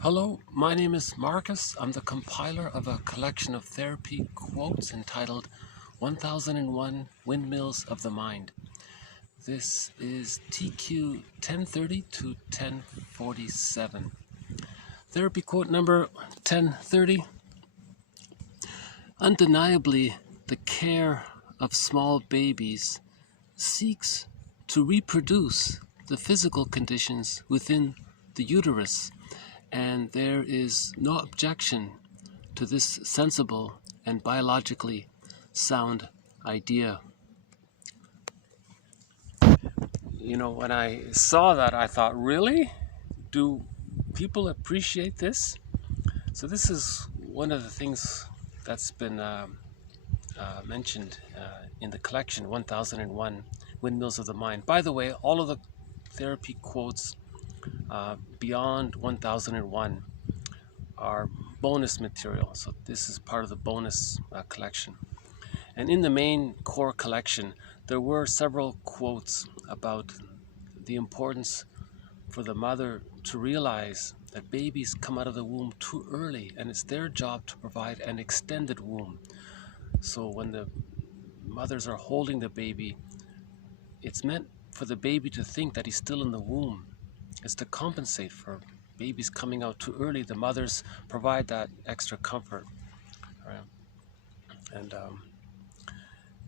Hello, my name is Marcus. I'm the compiler of a collection of therapy quotes entitled 1001 Windmills of the Mind. This is TQ 1030 to 1047. Therapy quote number 1030. Undeniably, the care of small babies seeks to reproduce the physical conditions within the uterus, and there is no objection to this sensible and biologically sound idea. You know, when I saw that, I thought, really? Do people appreciate this? So this is one of the things that's been mentioned in the collection 1001 Windmills of the Mind. By the way, all of the therapy quotes beyond 1001 are bonus material, so this is part of the bonus collection. And in the main core collection, there were several quotes about the importance for the mother to realize that babies come out of the womb too early, and it's their job to provide an extended womb. So when the mothers are holding the baby, it's meant for the baby to think that he's still in the womb. It's to compensate for babies coming out too early. The mothers provide that extra comfort. Right?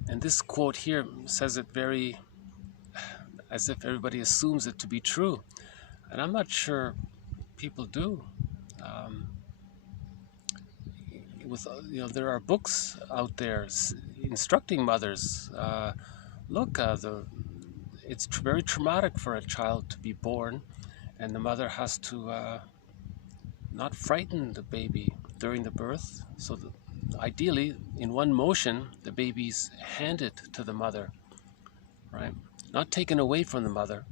And this quote here says it very as if everybody assumes it to be true, and I'm not sure people do. There are books out there instructing mothers. It's very traumatic for a child to be born, and the mother has to not frighten the baby during the birth. So ideally, in one motion, the baby's handed to the mother, right? Not taken away from the mother.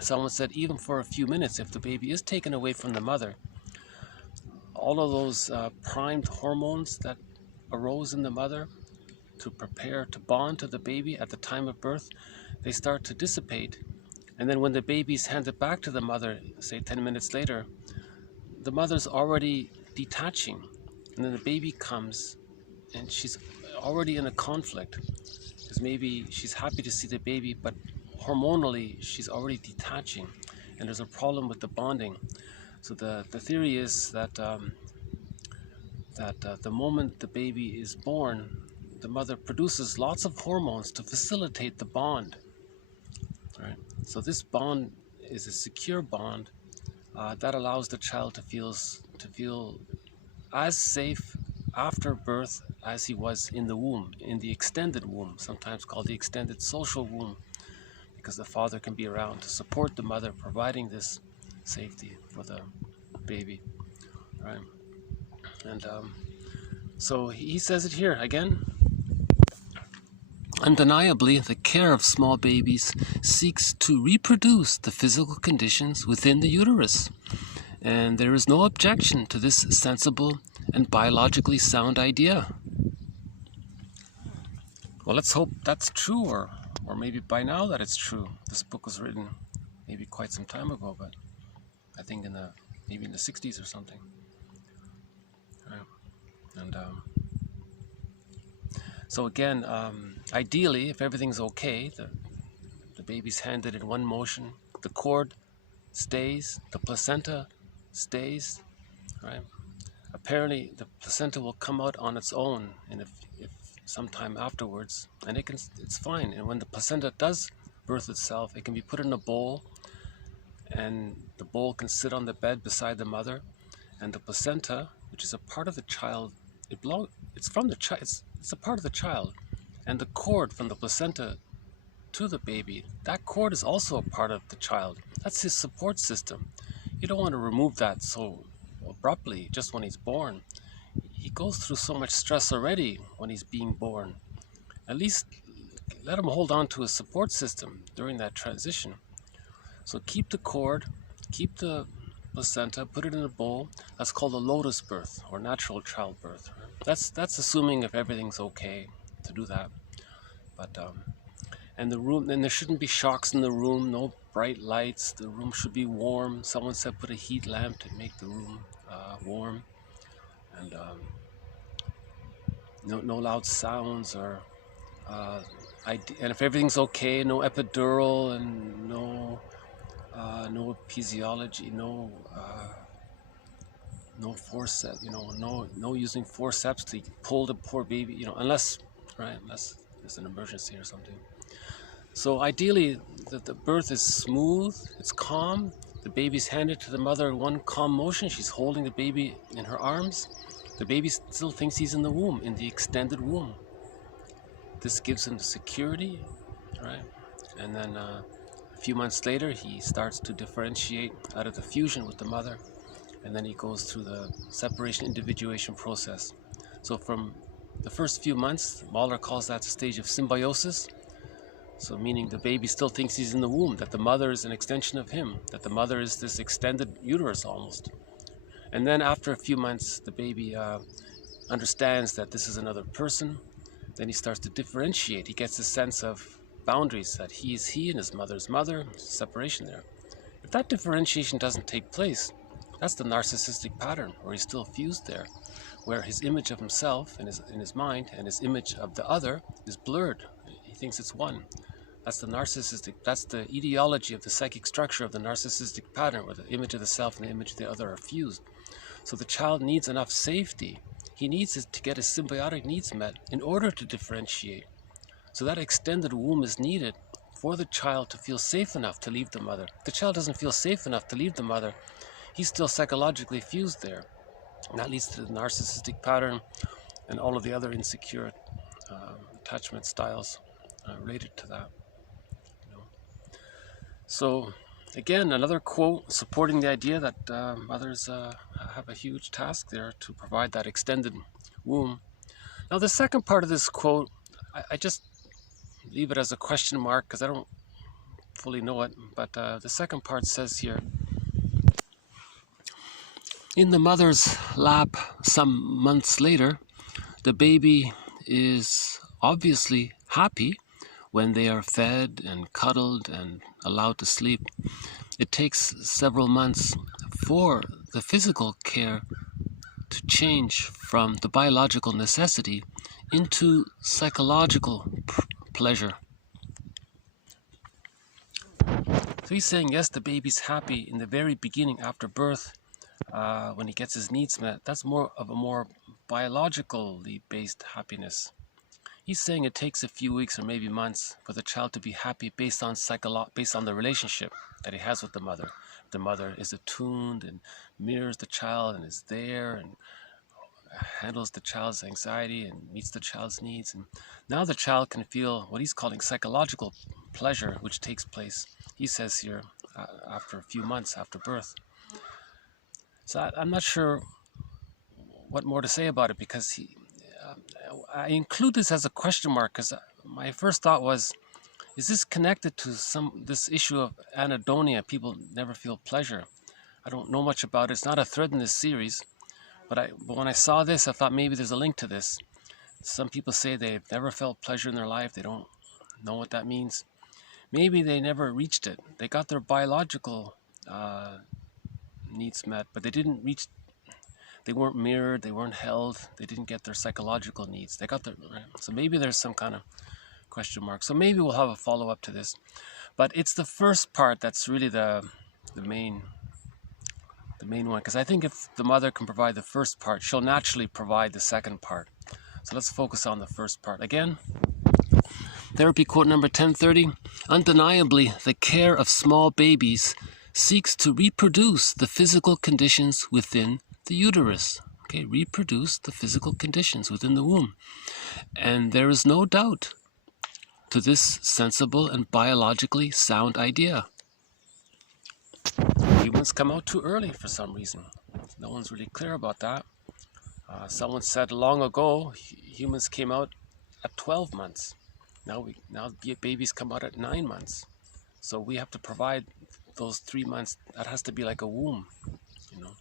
Someone said even for a few minutes, if the baby is taken away from the mother, all of those primed hormones that arose in the mother to prepare to bond to the baby at the time of birth, they start to dissipate. And then when the baby's handed back to the mother, say 10 minutes later, the mother's already detaching. And then the baby comes and she's already in a conflict, because maybe she's happy to see the baby, but hormonally she's already detaching, and there's a problem with the bonding. So the theory is that the moment the baby is born, the mother produces lots of hormones to facilitate the bond. Right? So this bond is a secure bond that allows the child to feel as safe after birth as he was in the womb, in the extended womb, sometimes called the extended social womb, because the father can be around to support the mother, providing this safety for the baby, right? And so he says it here again. Undeniably, the care of small babies seeks to reproduce the physical conditions within the uterus, and there is no objection to this sensible and biologically sound idea. Well, let's hope that's true, or maybe by now that it's true. This book was written maybe quite some time ago, but I think maybe in the 60s or something. Right. And so again, ideally, if everything's okay, the baby's handed in one motion, the cord stays, the placenta stays, right? Apparently, the placenta will come out on its own, and if sometime afterwards, and it's fine. And when the placenta does birth itself, it can be put in a bowl, and the bowl can sit on the bed beside the mother, and the placenta, which is a part of the child, it's from the child. It's a part of the child, and the cord from the placenta to the baby, that cord is also a part of the child. That's his support system. You don't want to remove that so abruptly just when he's born. He goes through so much stress already when he's being born. At least let him hold on to his support system during that transition. So keep the cord, keep the placenta, put it in a bowl. That's called a lotus birth, or natural childbirth. That's assuming if everything's okay to do that. But And the room, and there shouldn't be shocks in the room, no bright lights. The room should be warm. Someone said put a heat lamp to make the room warm. And no loud sounds, or and if everything's okay, no epidural and no episiotomy, no forceps, no using forceps to pull the poor baby, unless there's an emergency or something. So ideally, the birth is smooth, it's calm. The baby's handed to the mother in one calm motion. She's holding the baby in her arms. The baby still thinks he's in the womb, in the extended womb. This gives him the security, right? And then a few months later, he starts to differentiate out of the fusion with the mother. And then he goes through the separation individuation process. So from the first few months, Mahler calls that the stage of symbiosis. So meaning the baby still thinks he's in the womb, that the mother is an extension of him, that the mother is this extended uterus almost. And then after a few months, the baby understands that this is another person. Then he starts to differentiate. He gets a sense of boundaries, that he is he and his mother's mother, separation there. If that differentiation doesn't take place, that's the narcissistic pattern, where he's still fused there, where his image of himself in his mind and his image of the other is blurred. He thinks it's one. That's the narcissistic, that's the etiology of the psychic structure of the narcissistic pattern, where the image of the self and the image of the other are fused. So the child needs enough safety. He needs to get his symbiotic needs met in order to differentiate. So that extended womb is needed for the child to feel safe enough to leave the mother. If the child doesn't feel safe enough to leave the mother, he's still psychologically fused there. And that leads to the narcissistic pattern and all of the other insecure attachment styles related to that. So again, another quote supporting the idea that mothers have a huge task there to provide that extended womb. Now the second part of this quote, I just leave it as a question mark because I don't fully know it, but the second part says here, in the mother's lap some months later, the baby is obviously happy when they are fed and cuddled and allowed to sleep. It takes several months for the physical care to change from the biological necessity into psychological pleasure. So he's saying, yes, the baby's happy in the very beginning after birth, when he gets his needs met. That's more of a more biologically based happiness. He's saying it takes a few weeks or maybe months for the child to be happy based on the relationship that he has with the mother. The mother is attuned and mirrors the child and is there and handles the child's anxiety and meets the child's needs. And now the child can feel what he's calling psychological pleasure, which takes place, he says here, after a few months after birth. So I'm not sure what more to say about it, because I include this as a question mark because my first thought was, is this connected to this issue of anhedonia? People never feel pleasure. I don't know much about it. It's not a thread in this series, but when I saw this, I thought maybe there's a link to this. Some people say they've never felt pleasure in their life. They don't know what that means. Maybe they never reached it. They got their biological needs met, but they weren't mirrored, they weren't held, they didn't get their psychological needs. They got so maybe there's some kind of question mark. So maybe we'll have a follow-up to this. But it's the first part that's really the main one, because I think if the mother can provide the first part, she'll naturally provide the second part. So let's focus on the first part. Again, therapy quote number 1030, undeniably, the care of small babies seeks to reproduce the physical conditions within the uterus. Okay, reproduce the physical conditions within the womb. And there is no doubt to this sensible and biologically sound idea. Humans come out too early for some reason. No one's really clear about that. Someone said long ago, humans came out at 12 months. Now babies come out at 9 months. So we have to provide those 3 months. That has to be like a womb,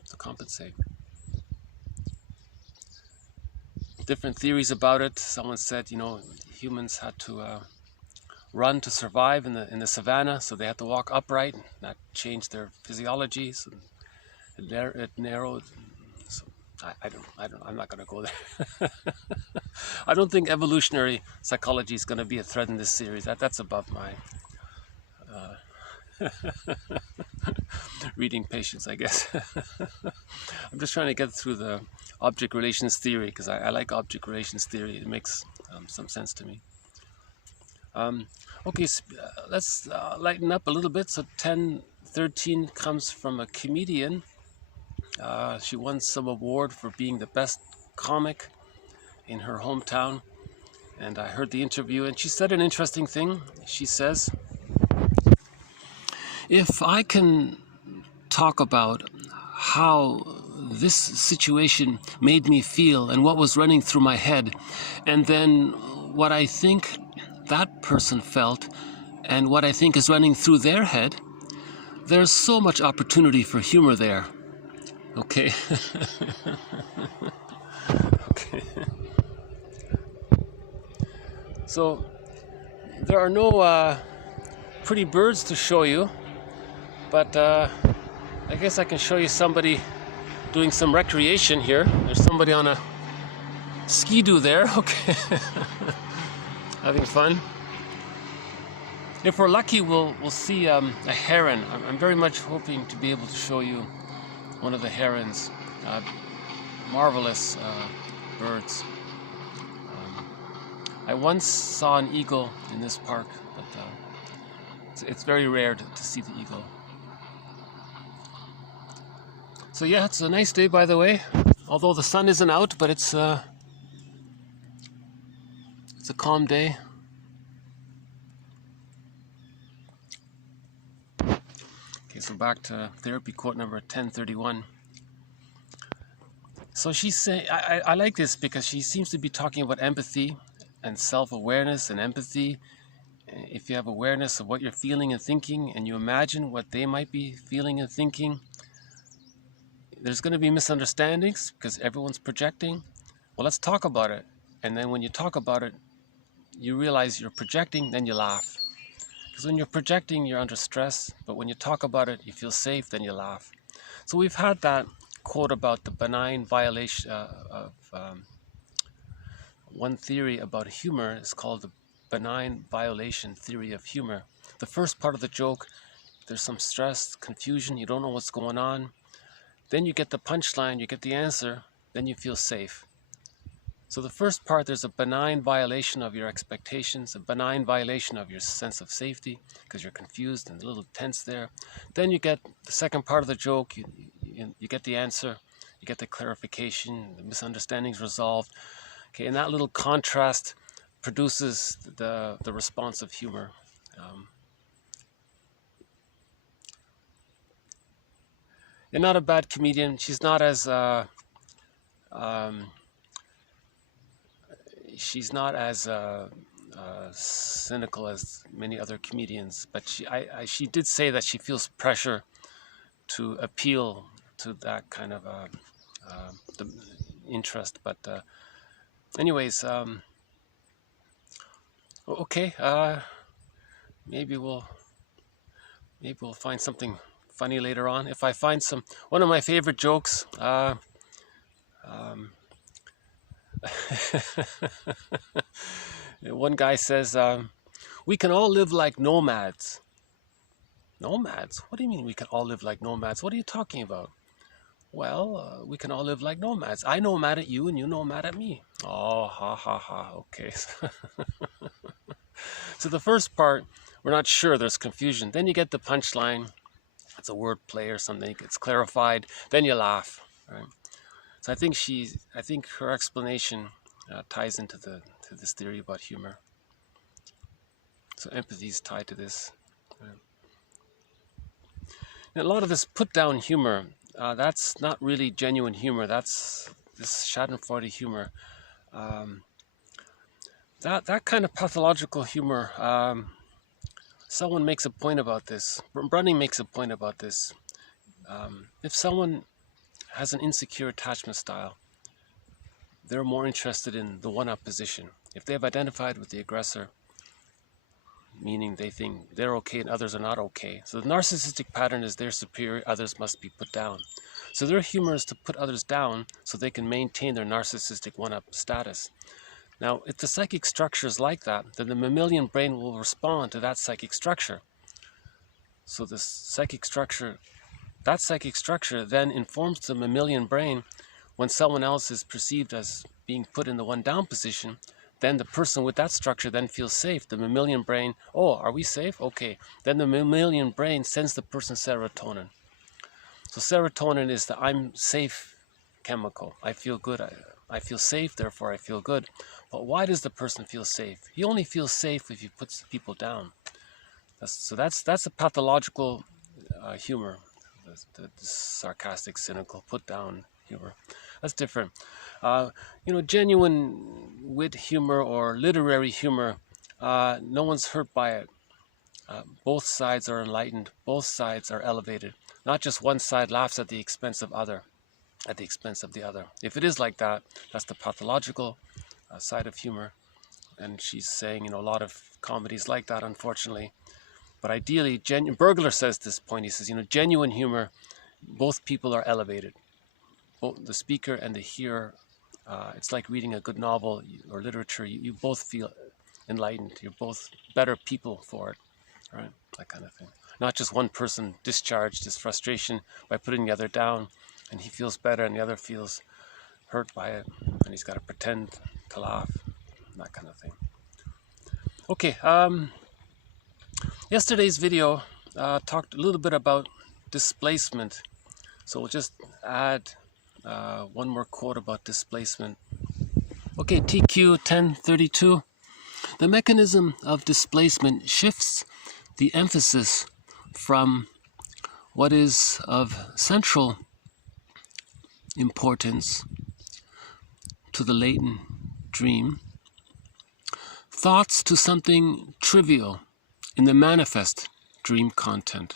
to compensate. Different theories about it. Someone said, humans had to run to survive in the savannah, so they had to walk upright. That changed their physiology, so it narrowed. So I'm not going to go there. I don't think evolutionary psychology is going to be a thread in this series. That's above my reading patience, I guess. I'm just trying to get through the object relations theory, because I like object relations theory. It makes some sense to me. Okay, let's lighten up a little bit. So 1013 comes from a comedian. She won some award for being the best comic in her hometown. And I heard the interview, and she said an interesting thing. She says, if I can talk about how this situation made me feel and what was running through my head, and then what I think that person felt and what I think is running through their head, there's so much opportunity for humor there. Okay. Okay. So there are no pretty birds to show you, but I guess I can show you somebody doing some recreation here. There's somebody on a ski-doo there. Okay. Having fun. If we're lucky, we'll see a heron. I'm very much hoping to be able to show you one of the herons. Marvelous birds. I once saw an eagle in this park, but it's very rare to see the eagle. So yeah, it's a nice day, by the way. Although the sun isn't out, but it's a calm day. Okay, so back to therapy quote number 1031. So she's saying, I like this because she seems to be talking about empathy and self-awareness and empathy. If you have awareness of what you're feeling and thinking, and you imagine what they might be feeling and thinking, there's going to be misunderstandings because everyone's projecting. Well, let's talk about it. And then when you talk about it, you realize you're projecting, then you laugh. Because when you're projecting, you're under stress. But when you talk about it, you feel safe, then you laugh. So we've had that quote about the benign violation of one theory about humor is called the benign violation theory of humor. The first part of the joke, there's some stress, confusion, you don't know what's going on. Then you get the punchline, you get the answer, then you feel safe. So the first part, there's a benign violation of your expectations, a benign violation of your sense of safety, because you're confused and a little tense there. Then you get the second part of the joke, you get the answer, you get the clarification, the misunderstandings resolved. Okay, and that little contrast produces the response of humor. And not a bad comedian. She's not as cynical as many other comedians, but she did say that she feels pressure to appeal to that kind of the interest. But anyways, okay, maybe we'll find something funny later on. If I find one of my favorite jokes, one guy says, we can all live like nomads. Nomads? What do you mean we can all live like nomads? What are you talking about? Well, we can all live like nomads. I nomad at you and you nomad at me. Oh, ha, ha, ha. Okay. So the first part, we're not sure. There's confusion. Then you get the punchline. It's a word play or something. It's clarified. Then you laugh. Right? So I think her explanation ties into this theory about humor. So empathy is tied to this. And a lot of this put-down humor, that's not really genuine humor. That's this Schadenfreude humor. That kind of pathological humor. Someone makes a point about this. Brunning makes a point about this. If someone has an insecure attachment style, they're more interested in the one-up position. If they've identified with the aggressor, meaning they think they're okay and others are not okay. So the narcissistic pattern is they're superior, others must be put down. So their humor is to put others down so they can maintain their narcissistic one-up status. Now, if the psychic structure is like that, then the mammalian brain will respond to that psychic structure. So the psychic structure, that psychic structure then informs the mammalian brain when someone else is perceived as being put in the one down position. Then the person with that structure then feels safe. The mammalian brain, oh, are we safe? Okay. Then the mammalian brain sends the person serotonin. So serotonin is the I'm safe chemical. I feel good. I feel safe, therefore I feel good. But why does the person feel safe? He only feels safe if he puts people down. That's a pathological humor, the sarcastic, cynical, put down humor. That's different. Genuine wit humor or literary humor, no one's hurt by it. Both sides are enlightened. Both sides are elevated. Not just one side laughs at the expense of the other. If it is like that, that's the pathological side of humor. And she's saying, a lot of comedies like that, unfortunately. But ideally, Burglar says this point. He says, genuine humor, both people are elevated. Both the speaker and the hearer. It's like reading a good novel or literature. You both feel enlightened. You're both better people for it, right? That kind of thing. Not just one person discharged his frustration by putting the other down, and he feels better, and the other feels hurt by it, and he's got to pretend to laugh, that kind of thing. Okay, yesterday's video talked a little bit about displacement, so we'll just add one more quote about displacement. Okay, TQ 1032. The mechanism of displacement shifts the emphasis from what is of central importance to the latent dream, thoughts to something trivial in the manifest dream content.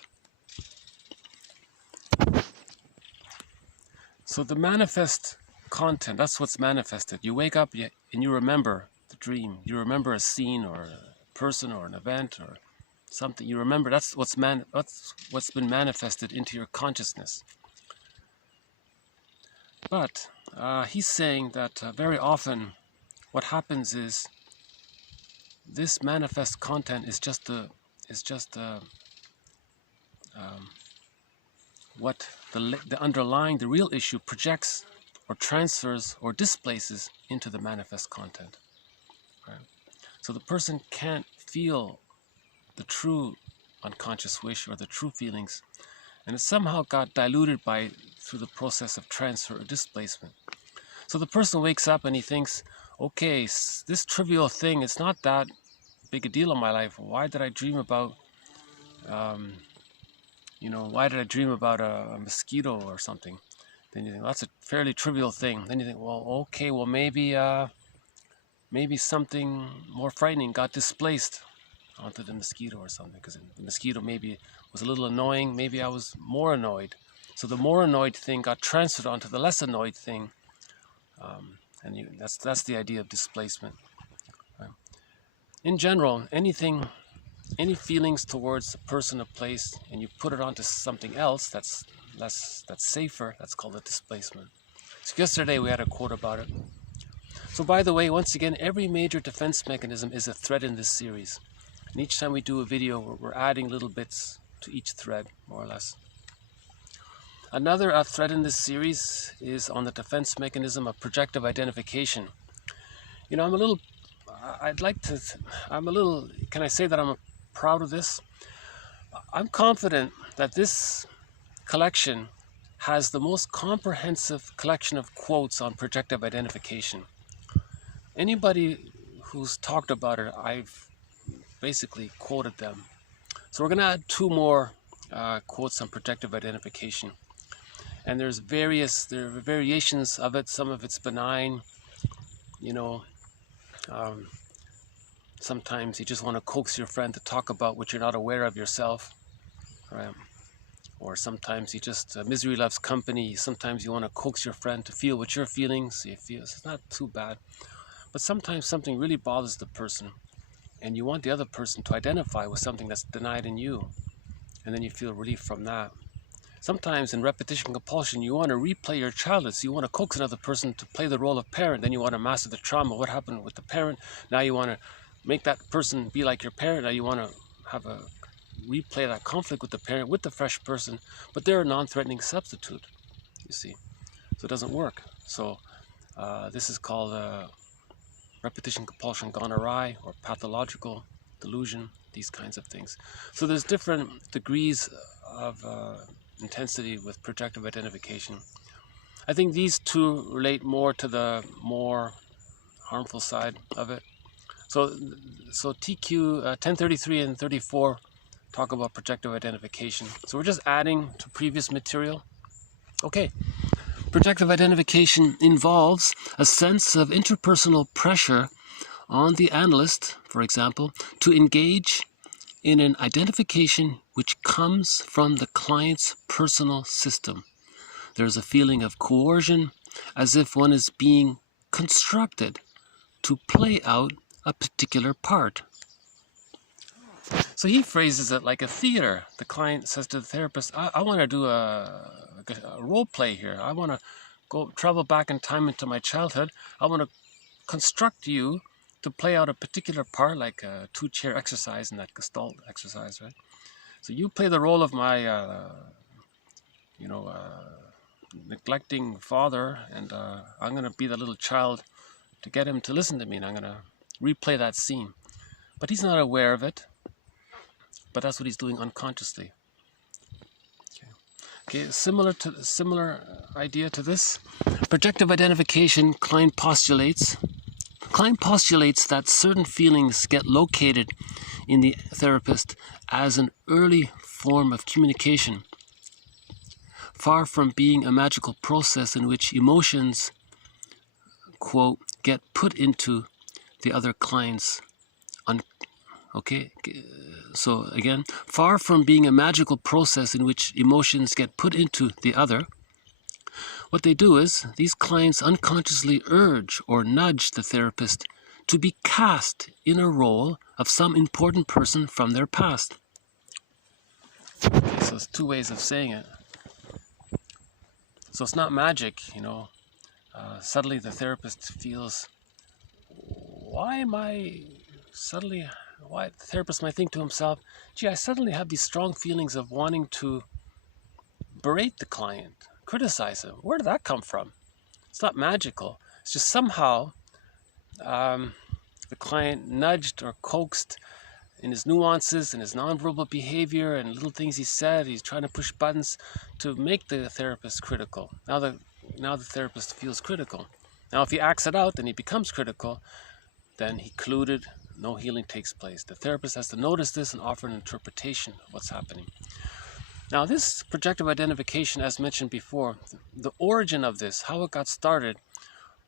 So the manifest content, that's what's manifested. You wake up and you remember the dream. You remember a scene or a person or an event or something. You remember, that's what's been manifested into your consciousness. But he's saying that very often what happens is this manifest content is just what the underlying, the real issue projects or transfers or displaces into the manifest content. Right? So the person can't feel the true unconscious wish or the true feelings, and it somehow got diluted through the process of transfer or displacement. So the person wakes up and he thinks, okay, this trivial thing, it's not that big a deal in my life. Why did I dream about why did I dream about a mosquito or something? Then you think, well, that's a fairly trivial thing. Then you think, well, okay, well, maybe something more frightening got displaced onto the mosquito or something, because the mosquito maybe was a little annoying. Maybe I was more annoyed. So the more annoyed thing got transferred onto the less annoyed thing. That's the idea of displacement. Right? In general, any feelings towards a person or place, and you put it onto something else that's safer, that's called a displacement. So yesterday we had a quote about it. So by the way, once again, every major defense mechanism is a thread in this series. And each time we do a video, we're adding little bits to each thread, more or less. Another thread in this series is on the defense mechanism of projective identification. Can I say that I'm proud of this? I'm confident that this collection has the most comprehensive collection of quotes on projective identification. Anybody who's talked about it, I've basically quoted them. So we're going to add two more quotes on projective identification. And there are variations of it. Some of it's benign, sometimes you just want to coax your friend to talk about what you're not aware of yourself, right? Or sometimes you just, misery loves company. Sometimes you want to coax your friend to feel what you're feeling, so you feel it's not too bad. But sometimes something really bothers the person, and you want the other person to identify with something that's denied in you, and then you feel relief from that. Sometimes in repetition compulsion, you want to replay your childhood, so you want to coax another person to play the role of parent, then you want to master the trauma, what happened with the parent, now you want to make that person be like your parent, now you want to have a replay that conflict with the parent, with the fresh person, but they're a non-threatening substitute, you see. So it doesn't work. So this is called repetition compulsion gone awry, or pathological delusion, these kinds of things. So there's different degrees of intensity with projective identification. I think these two relate more to the more harmful side of it. So TQ 1033 and 34 talk about projective identification. So we're just adding to previous material. Okay, projective identification involves a sense of interpersonal pressure on the analyst, for example, to engage in an identification which comes from the client's personal system. There's a feeling of coercion, as if one is being constructed to play out a particular part. So he phrases it like a theater. The client says to the therapist, I want to do a role play here. I want to go travel back in time into my childhood. I want to construct you to play out a particular part, like a two-chair exercise in that Gestalt exercise, right? So you play the role of my, neglecting father, and I'm going to be the little child to get him to listen to me, and I'm going to replay that scene. But he's not aware of it. But that's what he's doing unconsciously. Okay, similar idea to this. Projective identification, Klein postulates that certain feelings get located in the therapist as an early form of communication, far from being a magical process in which emotions, quote, get put into the other client's So again, far from being a magical process in which emotions get put into the other, what they do is these clients unconsciously urge or nudge the therapist to be cast in a role of some important person from their past. Okay, so it's two ways of saying it. So it's not magic, you know. Suddenly the therapist feels, why the therapist might think to himself, gee, I suddenly have these strong feelings of wanting to berate the client, criticize him. Where did that come from? It's not magical. It's just somehow the client nudged or coaxed in his nuances and his nonverbal behavior and little things he said. He's trying to push buttons to make the therapist critical. Now the therapist feels critical. Now if he acts it out, then he becomes critical. Then he colluded. No healing takes place. The therapist has to notice this and offer an interpretation of what's happening. Now this projective identification, as mentioned before, the origin of this, how it got started,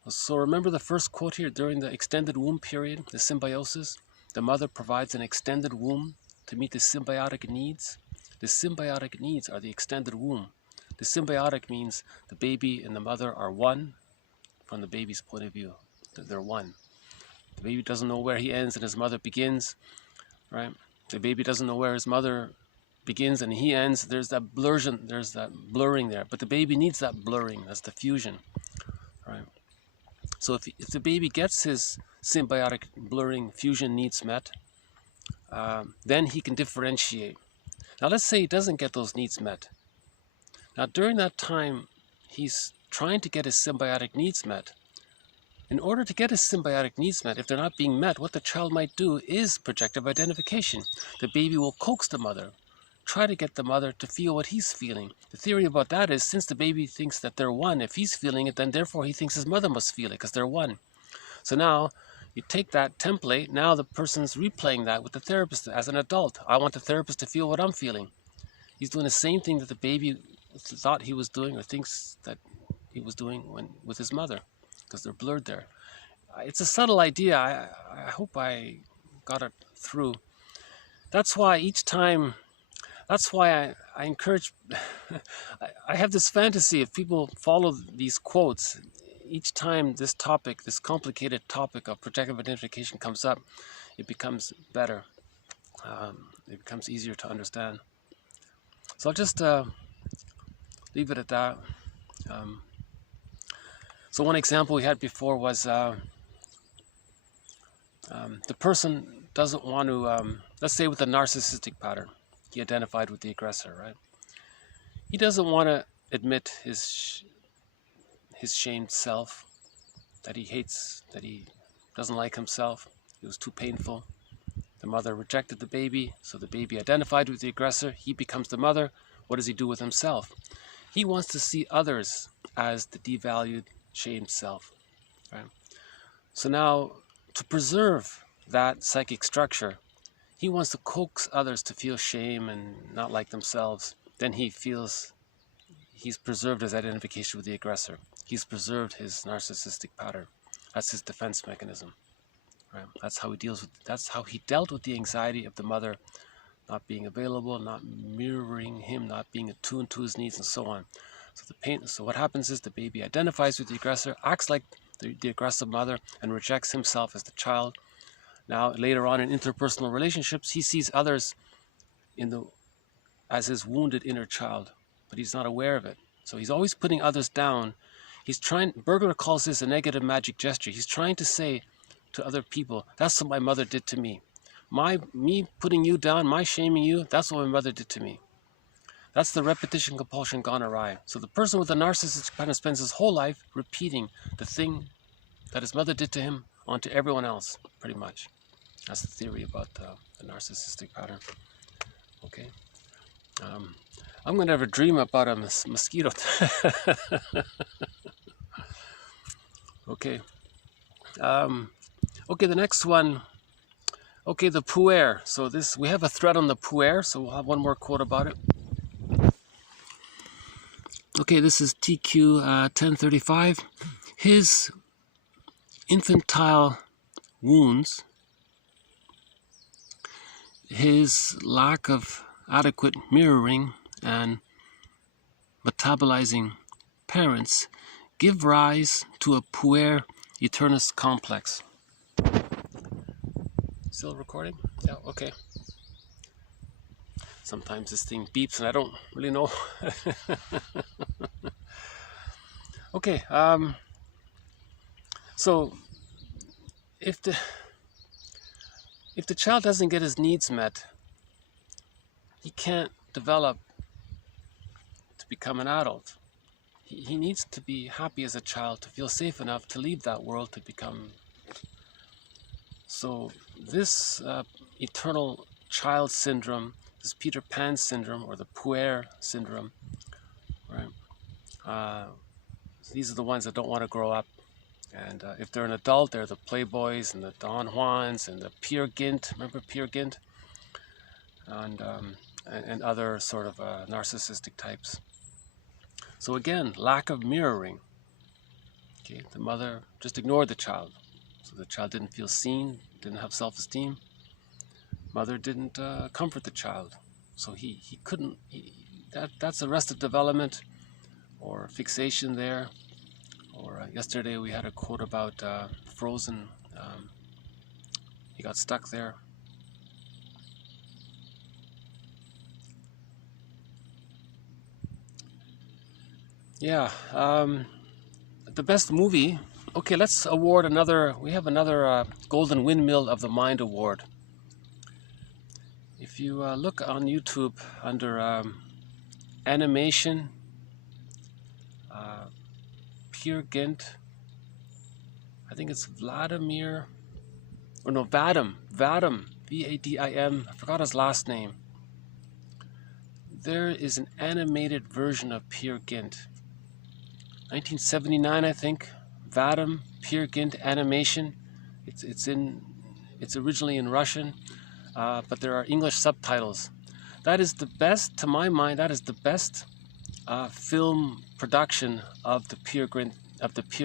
so remember the first quote here, during the extended womb period, the symbiosis, the mother provides an extended womb to meet the symbiotic needs. The symbiotic needs are the extended womb. The symbiotic means the baby and the mother are one from the baby's point of view. They're one. The baby doesn't know where he ends and his mother begins, right? The baby doesn't know where his mother begins and he ends. There's that blurring there. But the baby needs that blurring. That's the fusion, right? So if the baby gets his symbiotic blurring fusion needs met, then he can differentiate. Now let's say he doesn't get those needs met. Now during that time, he's trying to get his symbiotic needs met. In order to get his symbiotic needs met, if they're not being met, what the child might do is projective identification. The baby will coax the mother, try to get the mother to feel what he's feeling. The theory about that is, since the baby thinks that they're one, if he's feeling it, then therefore he thinks his mother must feel it because they're one. So now you take that template, now the person's replaying that with the therapist as an adult. I want the therapist to feel what I'm feeling. He's doing the same thing that the baby thought he was doing or thinks that he was doing with his mother, because they're blurred there. It's a subtle idea. I hope I got it through. That's why each time, that's why I encourage, I have this fantasy if people follow these quotes, each time this topic, this complicated topic of projective identification comes up, it becomes better. It becomes easier to understand. So I'll just leave it at that. So one example we had before was the person doesn't want to, let's say with a narcissistic pattern, he identified with the aggressor, right? He doesn't want to admit his shamed self, that he hates, that he doesn't like himself. It was too painful. The mother rejected the baby, so the baby identified with the aggressor. He becomes the mother. What does he do with himself? He wants to see others as the devalued, shamed self. Right? So now, to preserve that psychic structure, he wants to coax others to feel shame and not like themselves. Then he feels he's preserved his identification with the aggressor. He's preserved his narcissistic pattern. That's his defense mechanism. Right? That's how he deals with. That's how he dealt with the anxiety of the mother not being available, not mirroring him, not being attuned to his needs, and so on. So the pain. So what happens is the baby identifies with the aggressor, acts like the aggressive mother, and rejects himself as the child. Now later on in interpersonal relationships, he sees others as his wounded inner child, but he's not aware of it. So he's always putting others down. Berger calls this a negative magic gesture. He's trying to say to other people, that's what my mother did to me. Me putting you down, my shaming you, that's what my mother did to me. That's the repetition compulsion gone awry. So the person with the narcissistic pattern spends his whole life repeating the thing that his mother did to him onto everyone else, pretty much. That's the theory about the narcissistic pattern. Okay. I'm going to have a dream about a mosquito. Okay. Okay, the next one. Okay, the puer. So we have a thread on the puer, so we'll have one more quote about it. Okay, this is TQ 1035. His infantile wounds, his lack of adequate mirroring and metabolizing parents give rise to a puer eternus complex. Still recording? Yeah, okay. Sometimes this thing beeps and I don't really know. Okay, so if the child doesn't get his needs met, he can't develop to become an adult. He needs to be happy as a child, to feel safe enough to leave that world to become. So this eternal child syndrome, this Peter Pan syndrome, or the puer syndrome, right? These are the ones that don't want to grow up. And if they're an adult, they're the playboys and the Don Juans and the Peer Gynt. Remember Peer Gynt? And other sort of narcissistic types. So again, lack of mirroring. Okay, the mother just ignored the child. So the child didn't feel seen, didn't have self-esteem. Mother didn't comfort the child. So he couldn't, that's arrested development or fixation there. Or yesterday we had a quote about Frozen. He got stuck there. Yeah, the best movie. Okay, let's award another. We have another Golden Windmill of the Mind award. If you look on YouTube under animation, Peer Gynt, I think it's Vladimir, or no, Vadim, V-A-D-I-M, I forgot his last name. There is an animated version of Peer Gynt. 1979, I think. Vadim, Peer Gynt animation. It's originally in Russian, but there are English subtitles. That is the best, to my mind. That is the best film production of the Peer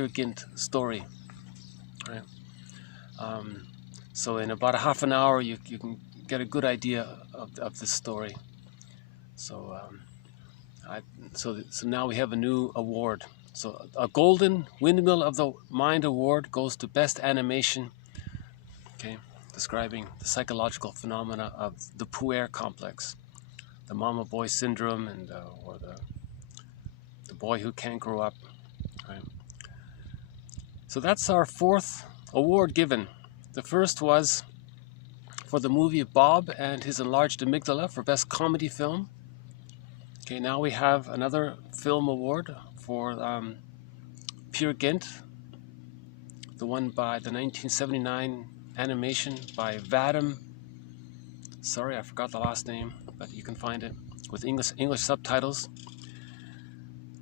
Gynt story. Right. So in about a half an hour, you can get a good idea of this story. So so now we have a new award. So a Golden Windmill of the Mind award goes to Best Animation. Okay, describing the psychological phenomena of the puer complex, the mama-boy syndrome, and or the boy who can't grow up. Right? So that's our fourth award given. The first was for the movie Bob and His Enlarged Amygdala for Best Comedy Film. Okay, now we have another film award for Peer Gynt, the one by the 1979 animation by Vadim. Sorry, I forgot the last name, but you can find it with English subtitles.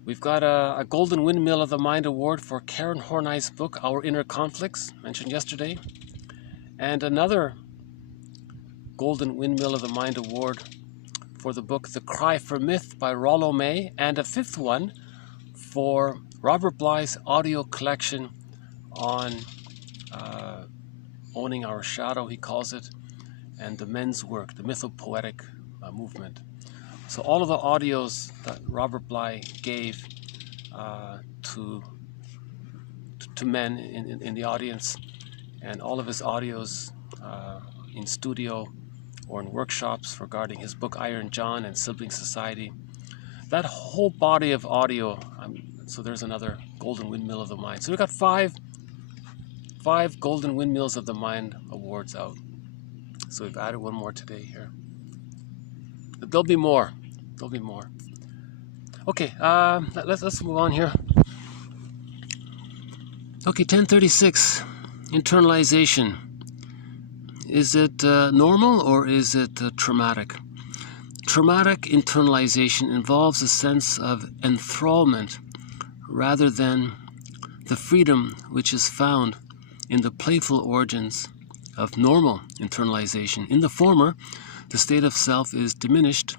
We've got a Golden Windmill of the Mind award for Karen Horney's book, Our Inner Conflicts, mentioned yesterday. And another Golden Windmill of the Mind award for the book The Cry for Myth by Rollo May, and a fifth one for Robert Bly's audio collection on owning our shadow, he calls it, and the men's work, the mythopoetic movement. So all of the audios that Robert Bly gave to men in the audience, and all of his audios in studio or in workshops regarding his book Iron John and Sibling Society, that whole body of audio, so there's another Golden Windmill of the Mind. So we've got five Golden Windmills of the Mind awards out. So we've added one more today here. There'll be more. There'll be more. Okay, let's move on here. Okay, 1036, internalization. Is it normal or is it traumatic? Traumatic internalization involves a sense of enthrallment rather than the freedom which is found in the playful origins of normal internalization. In the former, the state of self is diminished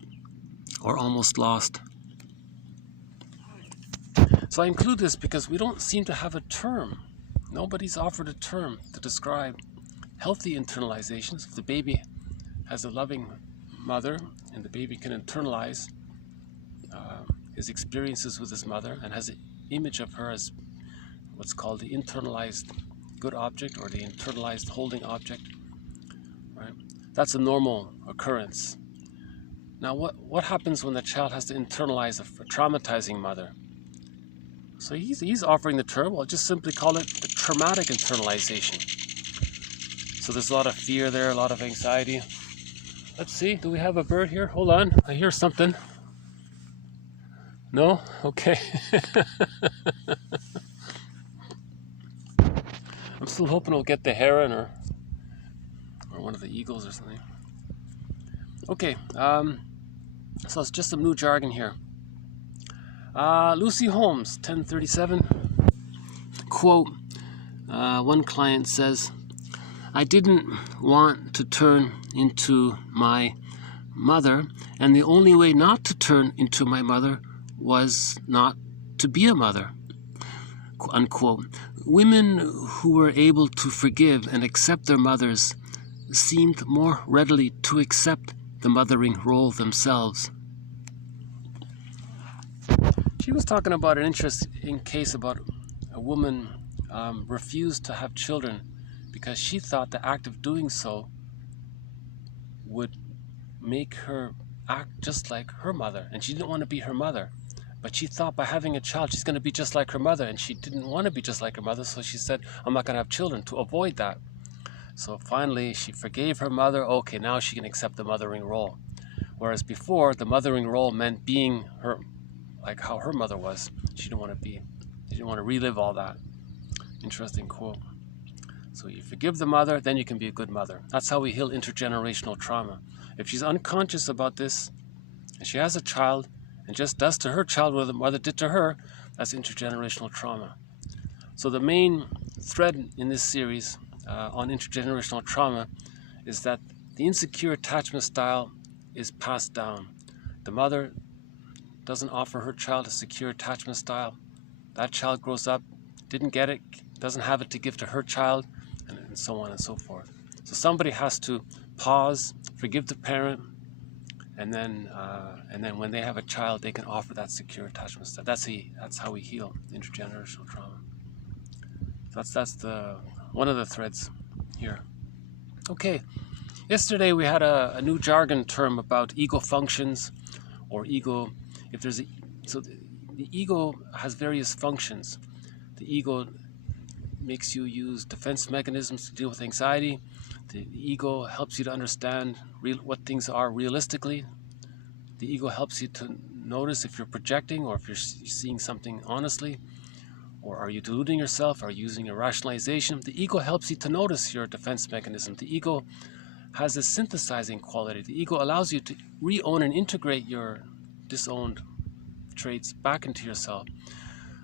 or almost lost. So I include this because we don't seem to have a term. Nobody's offered a term to describe healthy internalizations. If the baby has a loving mother and the baby can internalize his experiences with his mother and has an image of her as what's called the internalized good object or the internalized holding object, right? That's a normal occurrence. Now what happens when the child has to internalize a traumatizing mother? So he's offering the term, I'll just simply call it the traumatic internalization. So there's a lot of fear there, a lot of anxiety. Let's see, do we have a bird here? Hold on, I hear something. No? Okay. I'm still hoping we'll get the heron or one of the eagles or something. Okay, so it's just some new jargon here. Lucy Holmes, 1037. Quote, one client says, I didn't want to turn into my mother, and the only way not to turn into my mother was not to be a mother. Unquote. Women who were able to forgive and accept their mothers seemed more readily to accept the mothering role themselves. She was talking about an interesting case about a woman refused to have children because she thought the act of doing so would make her act just like her mother, and she didn't want to be her mother. But she thought by having a child she's going to be just like her mother, and she didn't want to be just like her mother, so she said, I'm not going to have children to avoid that. So finally she forgave her mother. Okay, now she can accept the mothering role. Whereas before, the mothering role meant being her, like how her mother was. She didn't want to be, she didn't want to relive all that. Interesting quote. So you forgive the mother, then you can be a good mother. That's how we heal intergenerational trauma. If she's unconscious about this, and she has a child, and just does to her child what the mother did to her, that's intergenerational trauma. So the main thread in this series on intergenerational trauma is that the insecure attachment style is passed down. The mother doesn't offer her child a secure attachment style. That child grows up, didn't get it, doesn't have it to give to her child, and so on and so forth. So somebody has to pause, forgive the parent, and then when they have a child, they can offer that secure attachment style. That's how we heal intergenerational trauma. That's one of the threads here. Okay, yesterday we had a new jargon term about ego functions, or ego. If there's the ego has various functions. The ego makes you use defense mechanisms to deal with anxiety. The ego helps you to understand what things are realistically. The ego helps you to notice if you're projecting or if you're seeing something honestly. Or are you deluding yourself? Are you using a rationalization? The ego helps you to notice your defense mechanism. The ego has a synthesizing quality. The ego allows you to re-own and integrate your disowned traits back into yourself.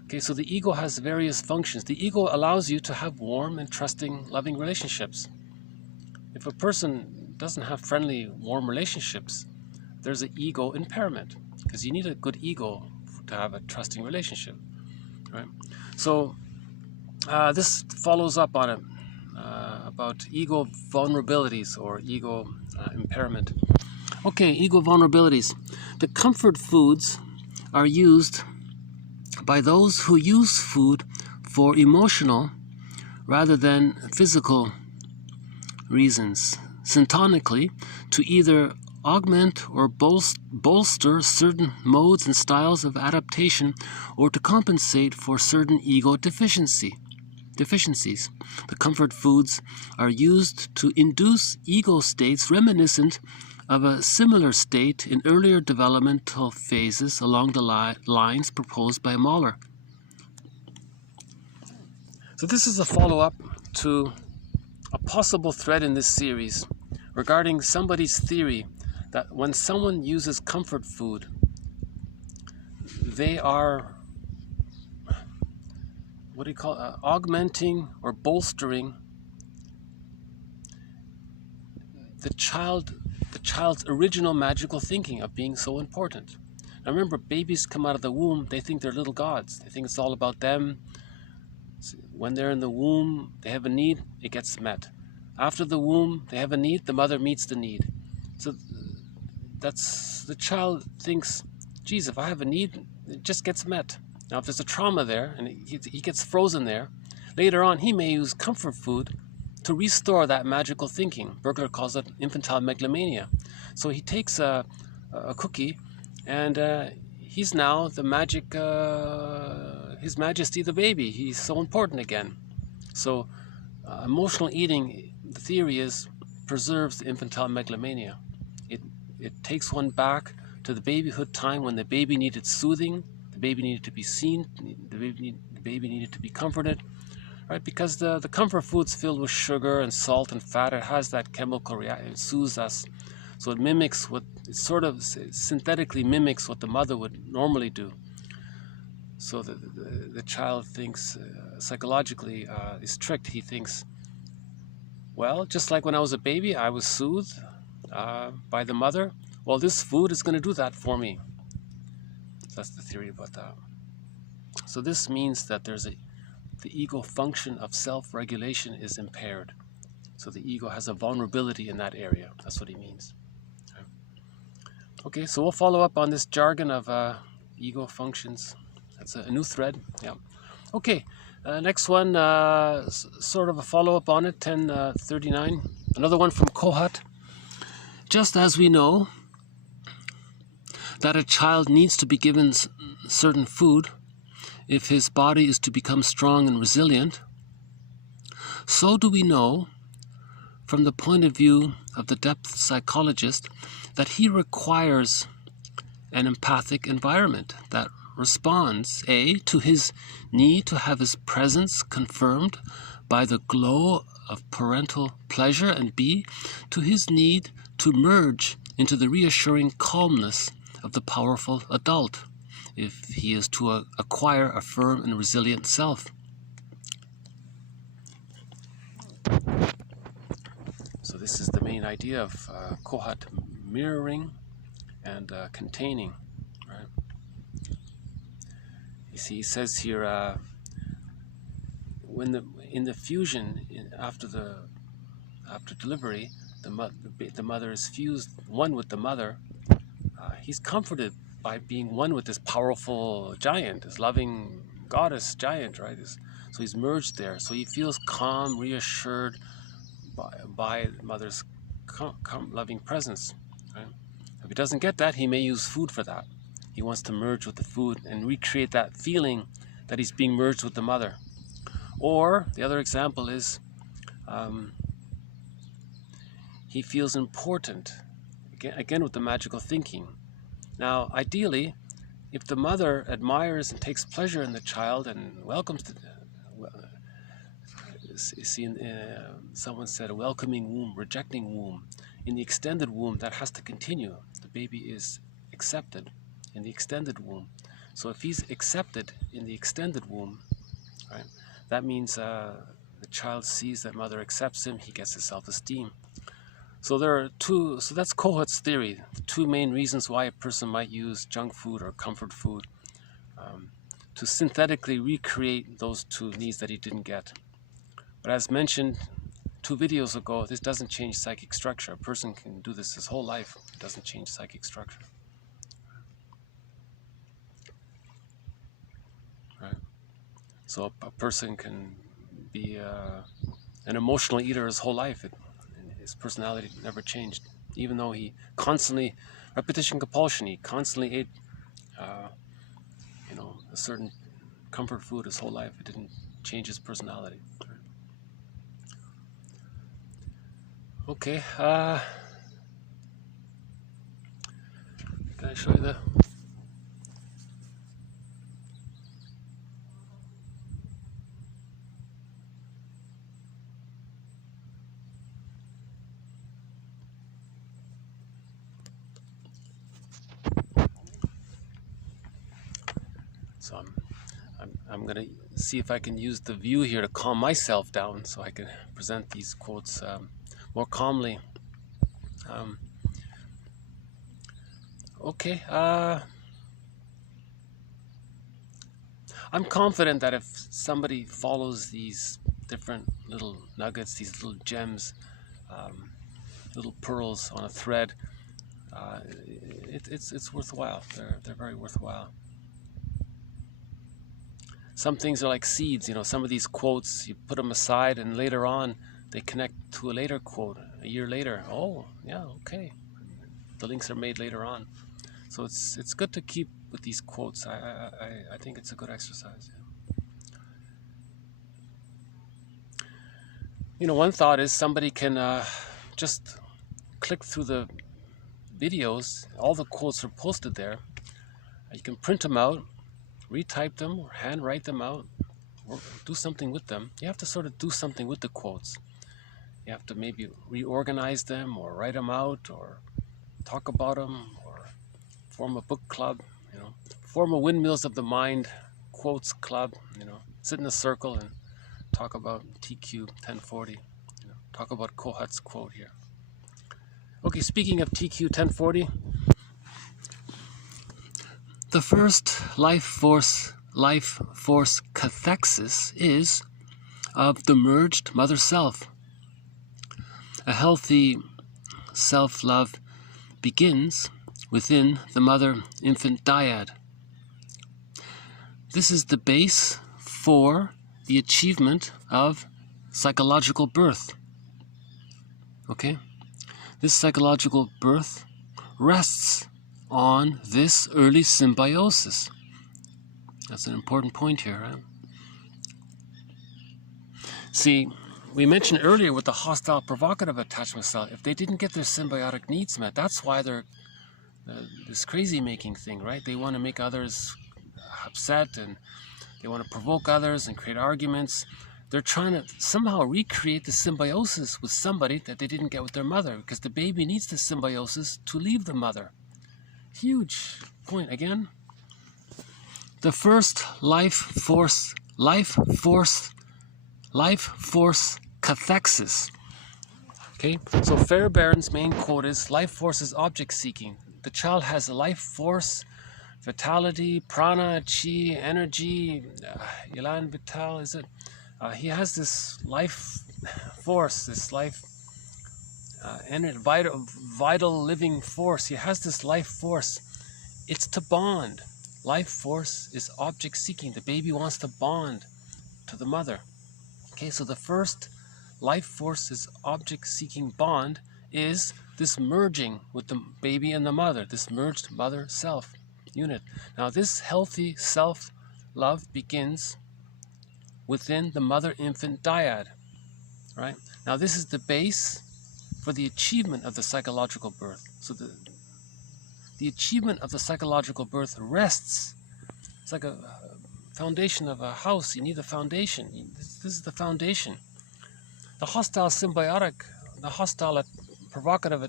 Okay, so the ego has various functions. The ego allows you to have warm and trusting, loving relationships. If a person doesn't have friendly, warm relationships, there's an ego impairment, because you need a good ego to have a trusting relationship, right? So this follows up on it about ego vulnerabilities or ego impairment. Okay, ego vulnerabilities. The comfort foods are used by those who use food for emotional rather than physical reasons, syntonically, to either augment or bolster certain modes and styles of adaptation, or to compensate for certain ego deficiencies. The comfort foods are used to induce ego states reminiscent of a similar state in earlier developmental phases along the lines proposed by Mahler. So this is a follow-up to a possible thread in this series regarding somebody's theory that when someone uses comfort food, they are, what do you call it, augmenting or bolstering the child's original magical thinking of being so important. Now remember, babies come out of the womb, they think they're little gods. They think it's all about them. When they're in the womb, they have a need, it gets met. After the womb, they have a need, the mother meets the need. So that's, the child thinks, geez, if I have a need, it just gets met. Now if there's a trauma there and he gets frozen there, later on he may use comfort food to restore that magical thinking. Bergler calls it infantile megalomania. So he takes a cookie and he's now the magic, His Majesty the baby. He's so important again. So emotional eating, the theory is, preserves the infantile megalomania. It takes one back to the babyhood time when the baby needed soothing, the baby needed to be seen, the baby needed to be comforted, right? Because the comfort food's filled with sugar and salt and fat. It has that chemical reaction, it soothes us. So it mimics what, it sort of synthetically mimics what the mother would normally do. So the child thinks, psychologically is tricked. He thinks, well, just like when I was a baby, I was soothed by the mother. Well, this food is going to do that for me. That's the theory about that. So this means that the ego function of self-regulation is impaired. So the ego has a vulnerability in that area. That's what he means. Okay, so we'll follow up on this jargon of ego functions. That's a new thread. Yeah. Okay, next one, sort of a follow-up on it, 1039. Another one from Kohat. Just as we know that a child needs to be given certain food if his body is to become strong and resilient, so do we know, from the point of view of the depth psychologist, that he requires an empathic environment that responds, A, to his need to have his presence confirmed by the glow of parental pleasure, and B, to his need to merge into the reassuring calmness of the powerful adult, if he is to acquire a firm and resilient self. So this is the main idea of Kohat: mirroring and containing. Right? You see, he says here, in the fusion after delivery, the mother is fused one with the mother. He's comforted by being one with this powerful giant, this loving goddess giant, right? So he's merged there. So he feels calm, reassured by the mother's loving presence. Right? If he doesn't get that, he may use food for that. He wants to merge with the food and recreate that feeling that he's being merged with the mother. Or the other example is he feels important, again with the magical thinking. Now, ideally, if the mother admires and takes pleasure in the child and welcomes the, someone said a welcoming womb, rejecting womb. In the extended womb, that has to continue. The baby is accepted in the extended womb. So if he's accepted in the extended womb, right, that means the child sees that mother accepts him, he gets his self-esteem. So there are two, so that's Kohut's theory, the two main reasons why a person might use junk food or comfort food to synthetically recreate those two needs that he didn't get. But as mentioned 2 videos ago, this doesn't change psychic structure. A person can do this his whole life. It doesn't change psychic structure. Right? So a person can be an emotional eater his whole life. His personality never changed, even though he constantly, repetition compulsion, he constantly ate, a certain comfort food his whole life. It didn't change his personality. Okay, can I show you the? So I'm gonna see if I can use the view here to calm myself down, so I can present these quotes more calmly. Okay. I'm confident that if somebody follows these different little nuggets, these little gems, little pearls on a thread, it's worthwhile. They're very worthwhile. Some things are like seeds, some of these quotes, you put them aside and later on they connect to a later quote, a year later. Oh, yeah, okay. The links are made later on. So it's good to keep with these quotes. I think it's a good exercise. One thought is somebody can just click through the videos. All the quotes are posted there. You can print them out, retype them, or handwrite them out, or do something with them. You have to sort of do something with the quotes. You have to maybe reorganize them, or write them out, or talk about them, or form a book club, form a Windmills of the Mind quotes club, sit in a circle and talk about TQ 1040, talk about Kohut's quote here. Okay, speaking of TQ 1040, the first life force cathexis is of the merged mother self. A healthy self-love begins within the mother-infant dyad. This is the base for the achievement of psychological birth. Okay? This psychological birth rests on this early symbiosis. That's an important point here, right? See, we mentioned earlier with the hostile provocative attachment style, if they didn't get their symbiotic needs met, that's why they're this crazy making thing, right? They want to make others upset and they want to provoke others and create arguments. They're trying to somehow recreate the symbiosis with somebody that they didn't get with their mother, because the baby needs the symbiosis to leave the mother. Huge point again. The first life force cathexis. Okay, so Fairbairn's main quote is, life force is object seeking. The child has a life force, vitality, prana, chi, energy, Elan Vital, is it? He has this life force, this life, vital living force. He has this life force. It's to bond. Life force is object seeking. The baby wants to bond to the mother. Okay, so the first life force's object-seeking bond is this merging with the baby and the mother, this merged mother-self unit. Now this healthy self-love begins within the mother-infant dyad, right? Now this is the base for the achievement of the psychological birth. So the achievement of the psychological birth rests, it's like a foundation of a house. You need a foundation. This is the foundation. The hostile symbiotic, the hostile provocative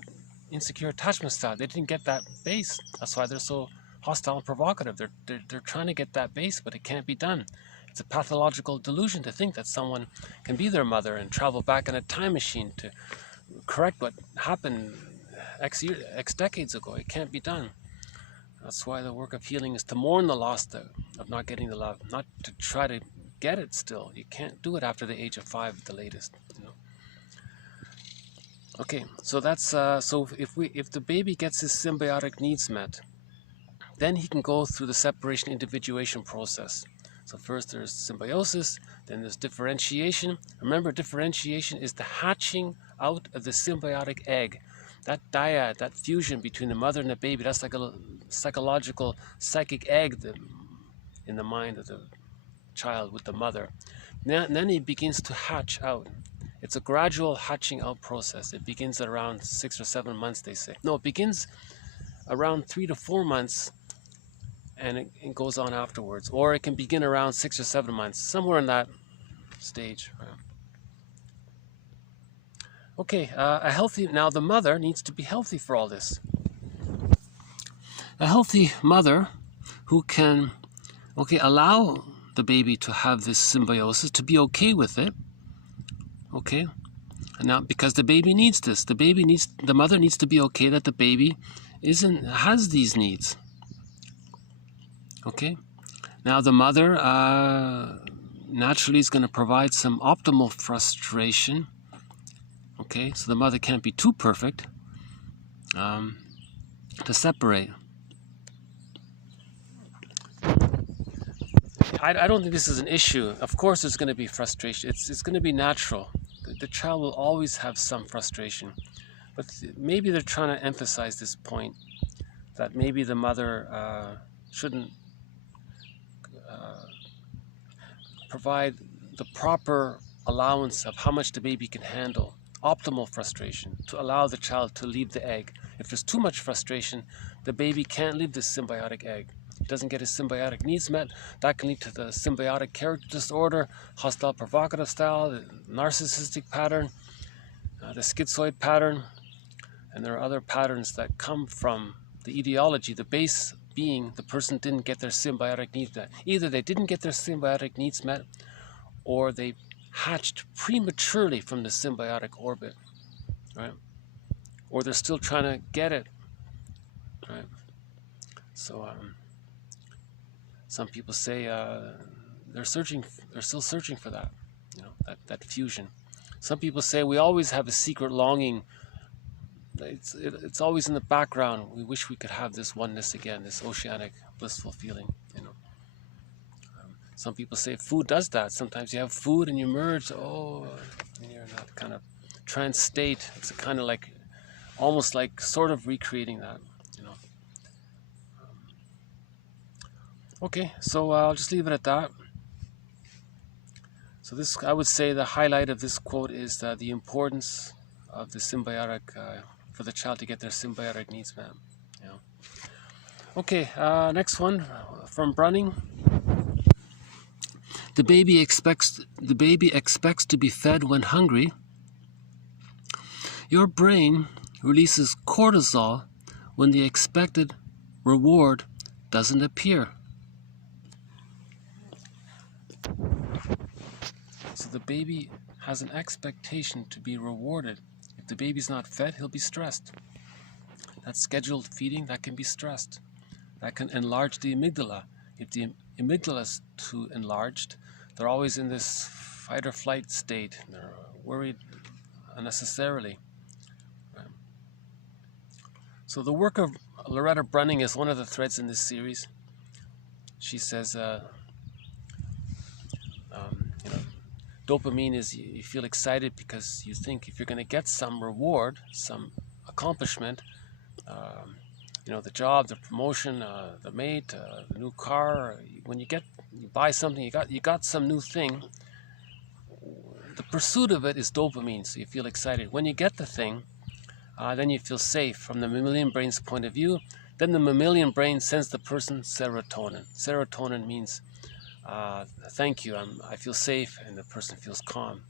insecure attachment style, they didn't get that base. That's why they're so hostile and provocative. They're trying to get that base, but it can't be done. It's a pathological delusion to think that someone can be their mother and travel back in a time machine to correct what happened X decades ago. It can't be done. That's why the work of healing is to mourn the loss of not getting the love, not to try to get it still. You can't do it after the age of 5 at the latest. You know? Okay, so that's so if the baby gets his symbiotic needs met, then he can go through the separation individuation process. So first there's symbiosis, then there's differentiation. Remember, differentiation is the hatching out of the symbiotic egg. That dyad, that fusion between the mother and the baby, that's like a psychological, psychic egg in the mind of the child with the mother. And then it begins to hatch out. It's a gradual hatching out process. It begins at around 6 or 7 months, they say. No, it begins around 3 to 4 months, and it goes on afterwards. Or it can begin around 6 or 7 months, somewhere in that stage. Okay, now the mother needs to be healthy for all this. A healthy mother who can, allow the baby to have this symbiosis, to be okay with it, okay? And now, because the baby needs this, the mother needs to be okay that the baby has these needs, okay? Now the mother naturally is going to provide some optimal frustration. Okay, so the mother can't be too perfect to separate. I don't think this is an issue. Of course there's going to be frustration. It's going to be natural. The child will always have some frustration. But maybe they're trying to emphasize this point, that maybe the mother shouldn't provide the proper allowance of how much the baby can handle. Optimal frustration, to allow the child to leave the egg. If there's too much frustration, the baby can't leave this symbiotic egg. It doesn't get his symbiotic needs met. That can lead to the symbiotic character disorder, hostile provocative style, the narcissistic pattern, the schizoid pattern, and there are other patterns that come from the etiology, the base being the person didn't get their symbiotic needs met. Either they didn't get their symbiotic needs met, or they hatched prematurely from the symbiotic orbit, right? Or they're still trying to get it, right? So some people say they're still searching for that, you know, that fusion. Some people say we always have a secret longing. It's always in the background. We wish we could have this oneness again, this oceanic blissful feeling, you know. Some people say food does that. Sometimes you have food and you merge, and you're in that kind of trance state. It's a kind of like, almost like sort of recreating that, you know. Okay, so I'll just leave it at that. So this, I would say the highlight of this quote is the importance of the symbiotic, for the child to get their symbiotic needs met, you know. Okay, next one from Brunning. The baby expects to be fed when hungry. Your brain releases cortisol when the expected reward doesn't appear. So the baby has an expectation to be rewarded. If the baby's not fed, he'll be stressed. That scheduled feeding, that can be stressed. That can enlarge the amygdala. If the amygdala is too enlarged, they're always in this fight or flight state. They're worried unnecessarily. Right. So the work of Loretta Brunning is one of the threads in this series. She says, Dopamine is you feel excited because you think if you're going to get some reward, some accomplishment, the job, the promotion, the mate, the new car. When you buy something, you got some new thing. The pursuit of it is dopamine, so you feel excited. When you get the thing, then you feel safe from the mammalian brain's point of view. Then the mammalian brain sends the person serotonin. Serotonin means thank you, I feel safe, and the person feels calm.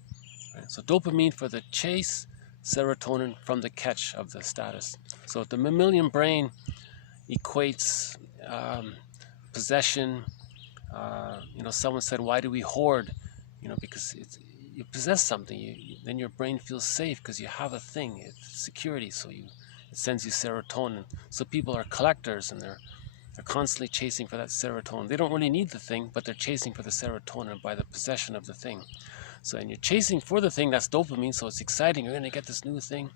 Right? So dopamine for the chase, serotonin from the catch of the status. So the mammalian brain equates possession. Someone said, why do we hoard? Because you possess something, then your brain feels safe because you have a thing, it's security, so it sends you serotonin. So people are collectors, and they're constantly chasing for that serotonin. They don't really need the thing, but they're chasing for the serotonin by the possession of the thing. So, and you're chasing for the thing, that's dopamine, so it's exciting, you're going to get this new thing.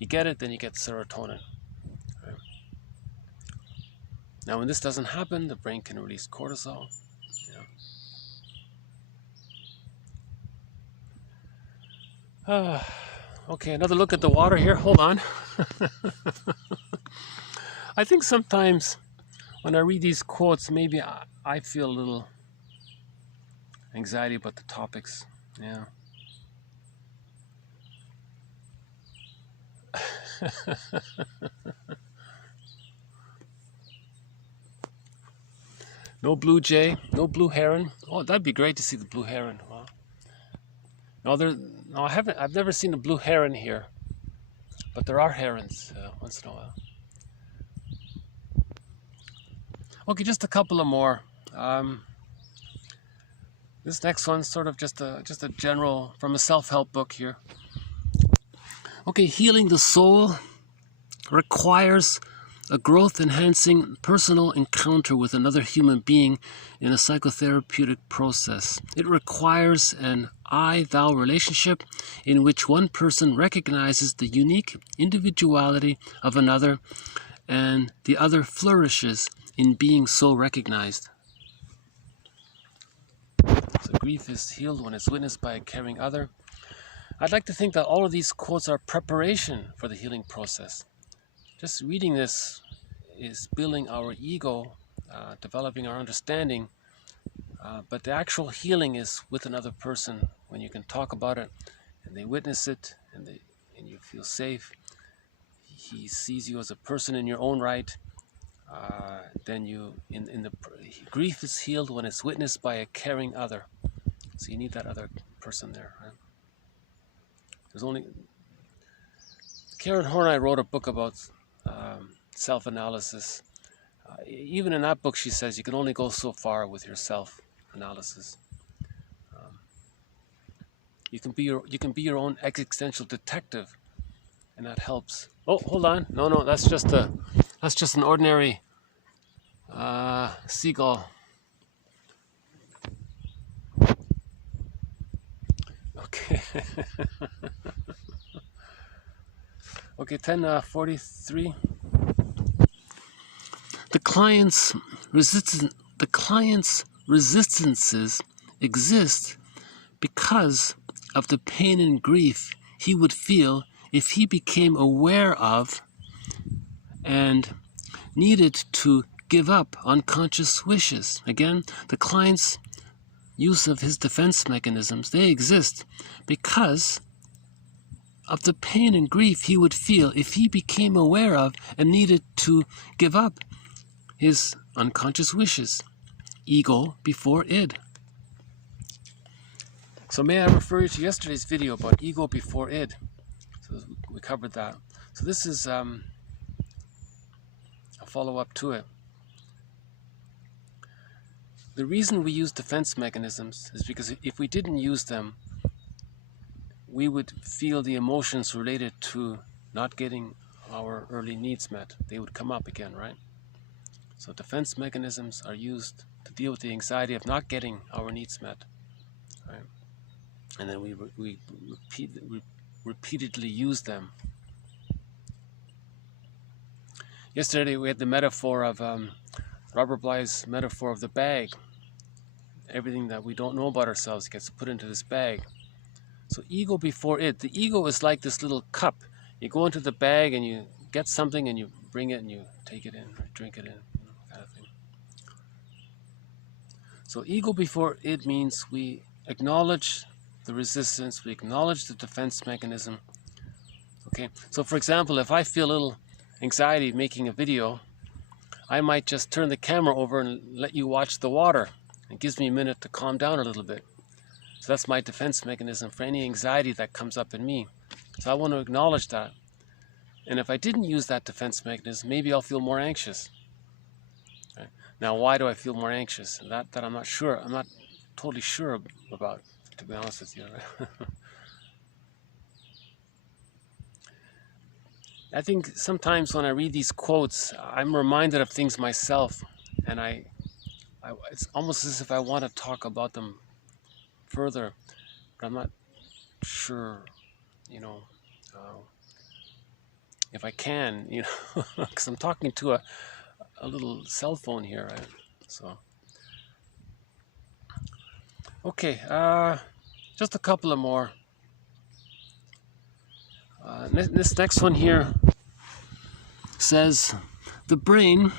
You get it, then you get serotonin. Right? Now when this doesn't happen, the brain can release cortisol. Okay, another look at the water here. Hold on. I think sometimes when I read these quotes, maybe I feel a little anxiety about the topics. Yeah. No blue jay, no blue heron. Oh, that'd be great to see the blue heron. Wow. No, I've never seen a blue heron here, but there are herons once in a while. Okay, just a couple of more. This next one's sort of just a general, from a self-help book here. Okay, healing the soul requires a growth-enhancing personal encounter with another human being in a psychotherapeutic process. It requires an I-thou relationship in which one person recognizes the unique individuality of another and the other flourishes in being so recognized. So grief is healed when it's witnessed by a caring other. I'd like to think that all of these quotes are preparation for the healing process. Just reading this is building our ego, developing our understanding, but the actual healing is with another person when you can talk about it and they witness it and you feel safe. He sees you as a person in your own right. Then grief is healed when it's witnessed by a caring other. So you need that other person there, right? Karen Horney wrote a book about self-analysis. Even in that book, she says you can only go so far with your self-analysis. You can be your own existential detective, and that helps. Oh, hold on. No, that's just an ordinary seagull. Okay. Okay, 10:43. The client's resistances exist because of the pain and grief he would feel if he became aware of and needed to give up unconscious wishes. Again, the client's use of his defense mechanisms, they exist because of the pain and grief he would feel if he became aware of and needed to give up his unconscious wishes. Ego before id. So may I refer you to yesterday's video about ego before id? So we covered that. So this is a follow-up to it. The reason we use defense mechanisms is because if we didn't use them, we would feel the emotions related to not getting our early needs met. They would come up again, right? So defense mechanisms are used to deal with the anxiety of not getting our needs met, right? And then we repeatedly use them. Yesterday we had the metaphor of Robert Bly's metaphor of the bag. Everything that we don't know about ourselves gets put into this bag. So ego before it. The ego is like this little cup. You go into the bag and you get something and you bring it and you take it in or drink it in, kind of thing. So ego before it means we acknowledge the resistance, we acknowledge the defense mechanism. Okay, so for example, if I feel a little anxiety making a video, I might just turn the camera over and let you watch the water. It gives me a minute to calm down a little bit. So that's my defense mechanism for any anxiety that comes up in me. So I want to acknowledge that. And if I didn't use that defense mechanism, maybe I'll feel more anxious. Right? Now, why do I feel more anxious? That I'm not sure. I'm not totally sure about, to be honest with you. Right? I think sometimes when I read these quotes, I'm reminded of things myself, and it's almost as if I want to talk about them further, but I'm not sure, if I can, because I'm talking to a little cell phone here, right? So, okay, just a couple of more. This next one here says, the brain,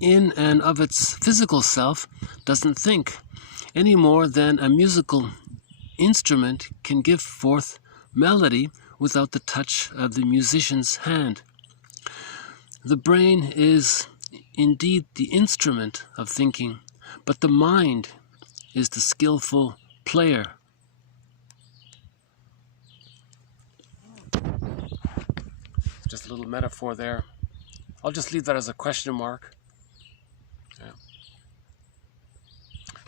in and of its physical self, doesn't think, any more than a musical instrument can give forth melody without the touch of the musician's hand. The brain is indeed the instrument of thinking, but the mind is the skillful player. Just a little metaphor there. I'll just leave that as a question mark. Yeah.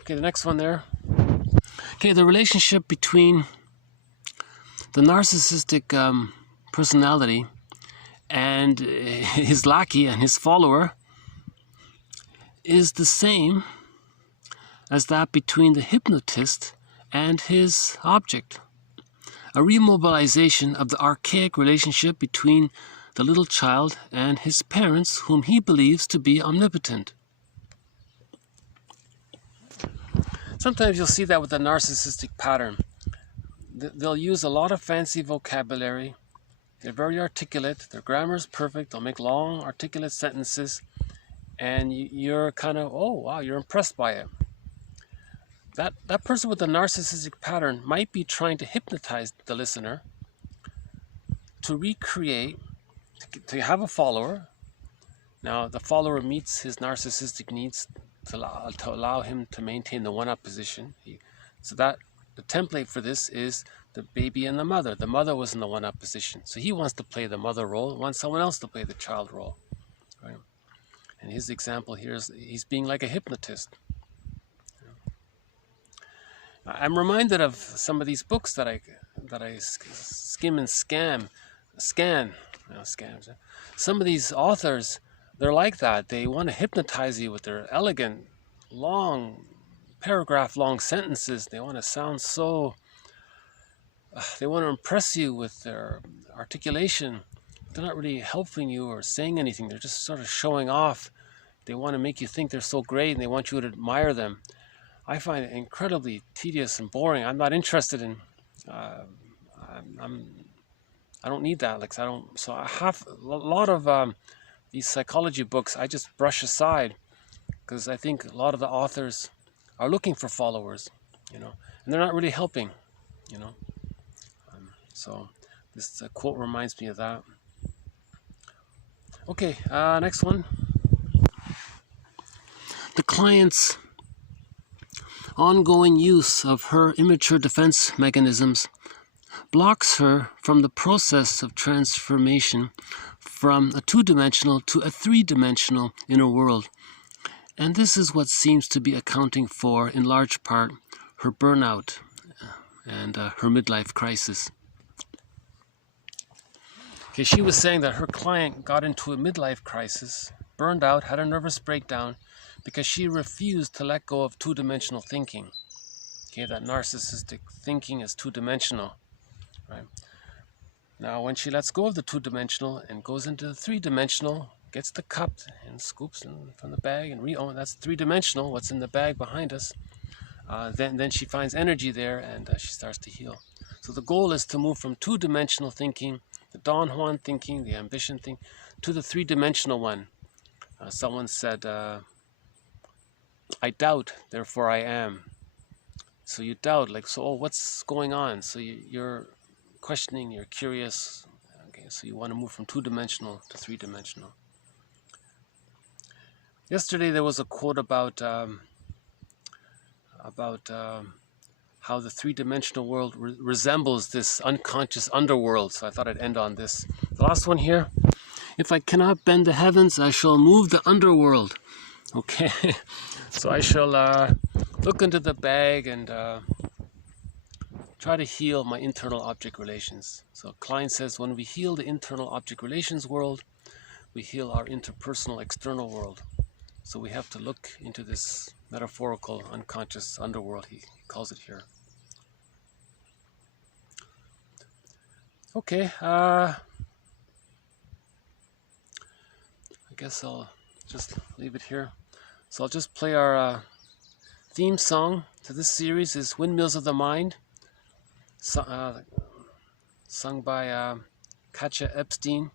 Okay, the next one there. Okay, the relationship between the narcissistic personality and his lackey and his follower is the same as that between the hypnotist and his object. A remobilization of the archaic relationship between the little child and his parents, whom he believes to be omnipotent. Sometimes you'll see that with the narcissistic pattern. They'll use a lot of fancy vocabulary. They're very articulate. Their grammar is perfect. They'll make long, articulate sentences. And you're kind of, oh, wow, you're impressed by it. That person with the narcissistic pattern might be trying to hypnotize the listener to recreate, to have a follower. Now, the follower meets his narcissistic needs to allow him to maintain the one-up position. So that the template for this is the baby and the mother. The mother was in the one-up position. So he wants to play the mother role, wants someone else to play the child role. Right? And his example here is he's being like a hypnotist. I'm reminded of some of these books that I skim and scan. Some of these authors, they're like that. They want to hypnotize you with their elegant, long, paragraph-long sentences. They want to sound so. They want to impress you with their articulation. They're not really helping you or saying anything. They're just sort of showing off. They want to make you think they're so great, and they want you to admire them. I find it incredibly tedious and boring. I'm not interested in. I don't need that. So I have a lot of these psychology books. I just brush aside because I think a lot of the authors are looking for followers, and they're not really helping, So this quote reminds me of that. Okay, next one. The client's ongoing use of her immature defense mechanisms blocks her from the process of transformation from a two-dimensional to a three-dimensional inner world. And this is what seems to be accounting for, in large part, her burnout and her midlife crisis. Okay, she was saying that her client got into a midlife crisis, burned out, had a nervous breakdown, because she refused to let go of two-dimensional thinking. Okay, that narcissistic thinking is two-dimensional, right? Now, when she lets go of the two-dimensional and goes into the three-dimensional, gets the cup and scoops from the bag and that's three-dimensional, what's in the bag behind us, then she finds energy there and she starts to heal. So the goal is to move from two-dimensional thinking, the Don Juan thinking, the ambition thing, to the three-dimensional one. Someone said, I doubt, therefore I am. So you doubt, like, so, oh, what's going on? So you're questioning, you're curious. Okay, so you want to move from two-dimensional to three-dimensional. Yesterday there was a quote about how the three-dimensional world resembles this unconscious underworld. So I thought I'd end on this. The last one here. If I cannot bend the heavens, I shall move the underworld. Okay, so I shall look into the bag and try to heal my internal object relations. So Klein says when we heal the internal object relations world, we heal our interpersonal external world. So we have to look into this metaphorical unconscious underworld, he calls it here. Okay, I guess I'll just leave it here. So I'll just play our theme song to this series is Windmills of the Mind, sung by Katja Epstein.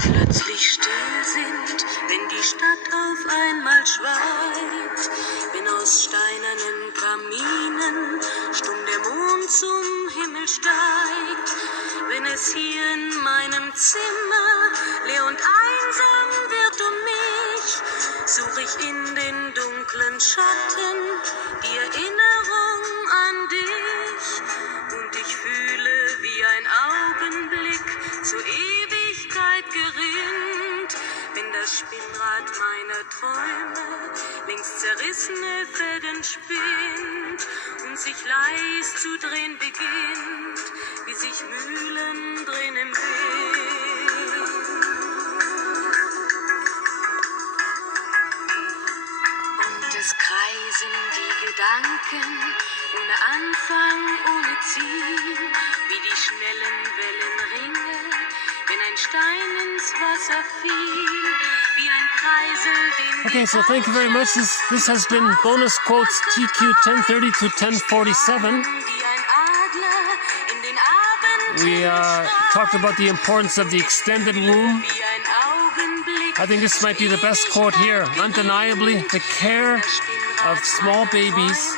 Plötzlich still sind, wenn die Stadt auf einmal schweigt, wenn aus steinernen Kaminen stumm der Mond zum Himmel steigt, wenn es hier in meinem Zimmer leer und einsam wird mich, such ich in den dunklen Schatten die Erinnerung an dich und ich fühle wie ein Augenblick zur Ewigkeit gerinnt, wenn das Spinnrad meiner Träume längst zerrissene Fäden spinnt und sich leis zu drehen beginnt, wie sich Mühlen drehen im Wind. Und es kreisen die Gedanken ohne Anfang, ohne Ziel, wie die schnellen Wellenringe, wenn ein Stein ins Wasser fiel, wie ein Kreisel, den Okay, so thank you very much. This has been bonus quotes TQ 1030 to 1047. We talked about the importance of the extended womb. I think this might be the best quote here. Undeniably, the care of small babies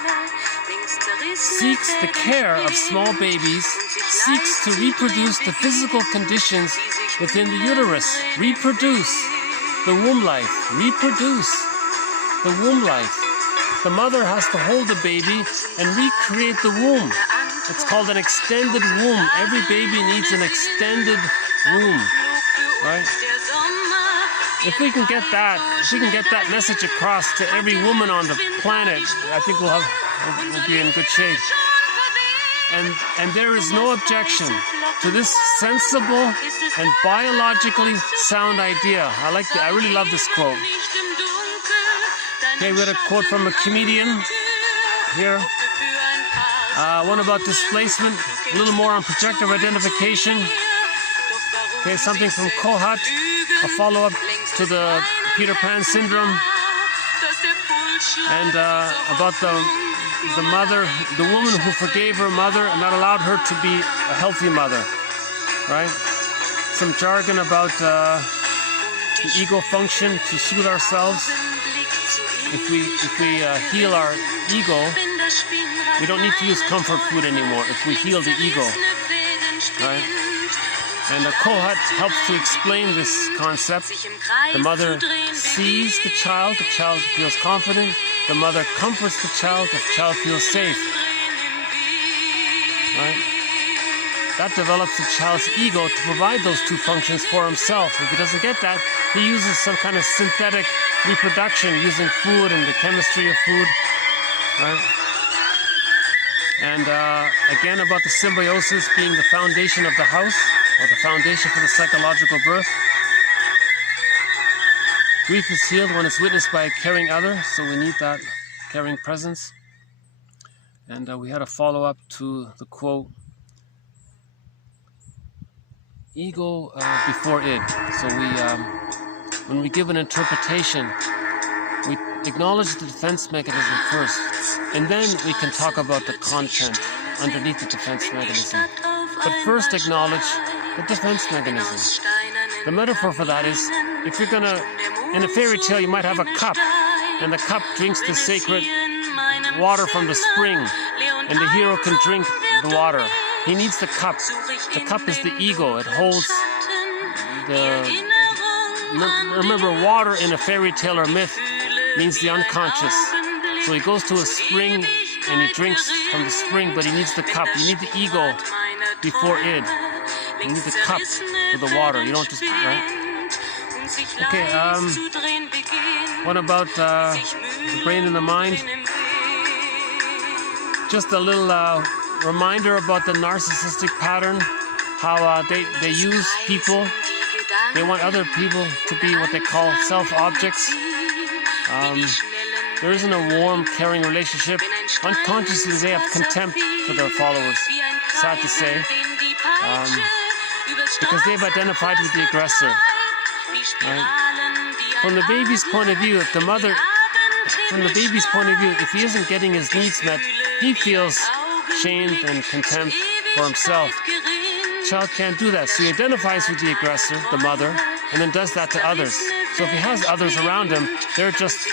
seeks to reproduce the physical conditions within the uterus. Reproduce the womb life. Reproduce the womb life. The mother has to hold the baby and recreate the womb. It's called an extended womb. Every baby needs an extended womb, right? If we can get that message across to every woman on the planet, I think we'll be in good shape. And there is no objection to this sensible and biologically sound idea. I really love this quote. Okay, we had a quote from a comedian here. One about displacement, a little more on projective identification. Okay, something from Kohat, a follow-up to the Peter Pan syndrome, and about the mother, the woman who forgave her mother and not allowed her to be a healthy mother, right? Some jargon about the ego function to soothe ourselves. If we heal our ego, we don't need to use comfort food anymore if we heal the ego, right? And the Kohat helps to explain this concept. The mother sees the child feels confident. The mother comforts the child feels safe, right? That develops the child's ego to provide those two functions for himself. If he doesn't get that, he uses some kind of synthetic reproduction using food and the chemistry of food, right? And again, about the symbiosis being the foundation of the house, or the foundation for the psychological birth. Grief is healed when it's witnessed by a caring other, so we need that caring presence. And we had a follow-up to the quote, ego before id. So when we give an interpretation, we acknowledge the defense mechanism first, and then we can talk about the content underneath the defense mechanism. But first acknowledge the defense mechanism. The metaphor for that is, if you're gonna, in a fairy tale, you might have a cup, and the cup drinks the sacred water from the spring, and the hero can drink the water. He needs the cup. The cup is the ego. It holds the... Remember, water in a fairy tale or myth means the unconscious. So he goes to a spring and he drinks from the spring, but he needs the cup. You need the ego before id. You need the cup for the water. You don't just... Right? Okay, what about the brain and the mind? Just a little reminder about the narcissistic pattern, how they use people. They want other people to be what they call self-objects. There isn't a warm, caring relationship. Unconsciously, they have contempt for their followers. Sad to say. Because they've identified with the aggressor. Right? From the baby's point of view, if the mother... From the baby's point of view, if he isn't getting his needs met, he feels shamed and contempt for himself. Child can't do that, so he identifies with the aggressor, the mother, and then does that to others. So if he has others around him, they're just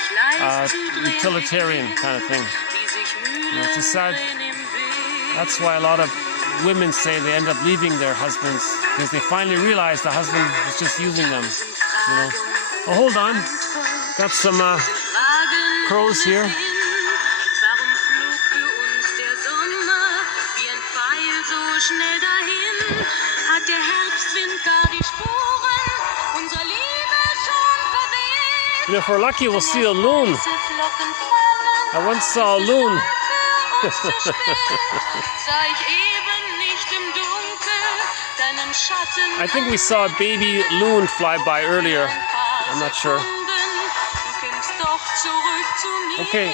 utilitarian kind of thing. It's a sad... That's why a lot of women say they end up leaving their husbands, because they finally realize the husband is just using them. You know. Oh, hold on. Got some crows here. You know, if we're lucky, we'll see a loon. I once saw a loon. I think we saw a baby loon fly by earlier. I'm not sure. Okay,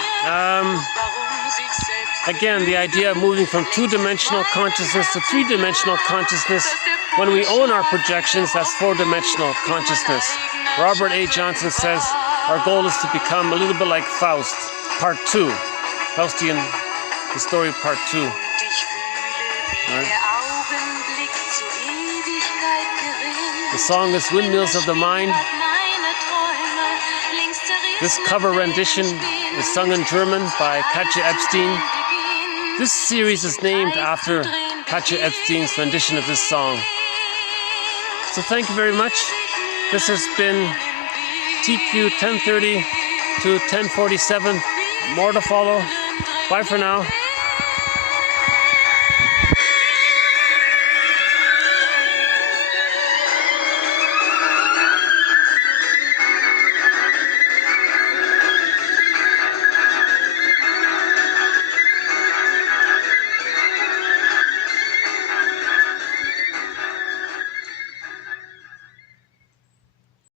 again, the idea of moving from two-dimensional consciousness to three-dimensional consciousness. When we own our projections, that's four-dimensional consciousness. Robert A. Johnson says our goal is to become a little bit like Faust, part 2. Faustian, the story part 2. Right. The song is Windmills of the Mind. This cover rendition is sung in German by Katja Epstein. This series is named after Katja Epstein's rendition of this song. So thank you very much. This has been TQ 1030 to 1047. More to follow. Bye for now.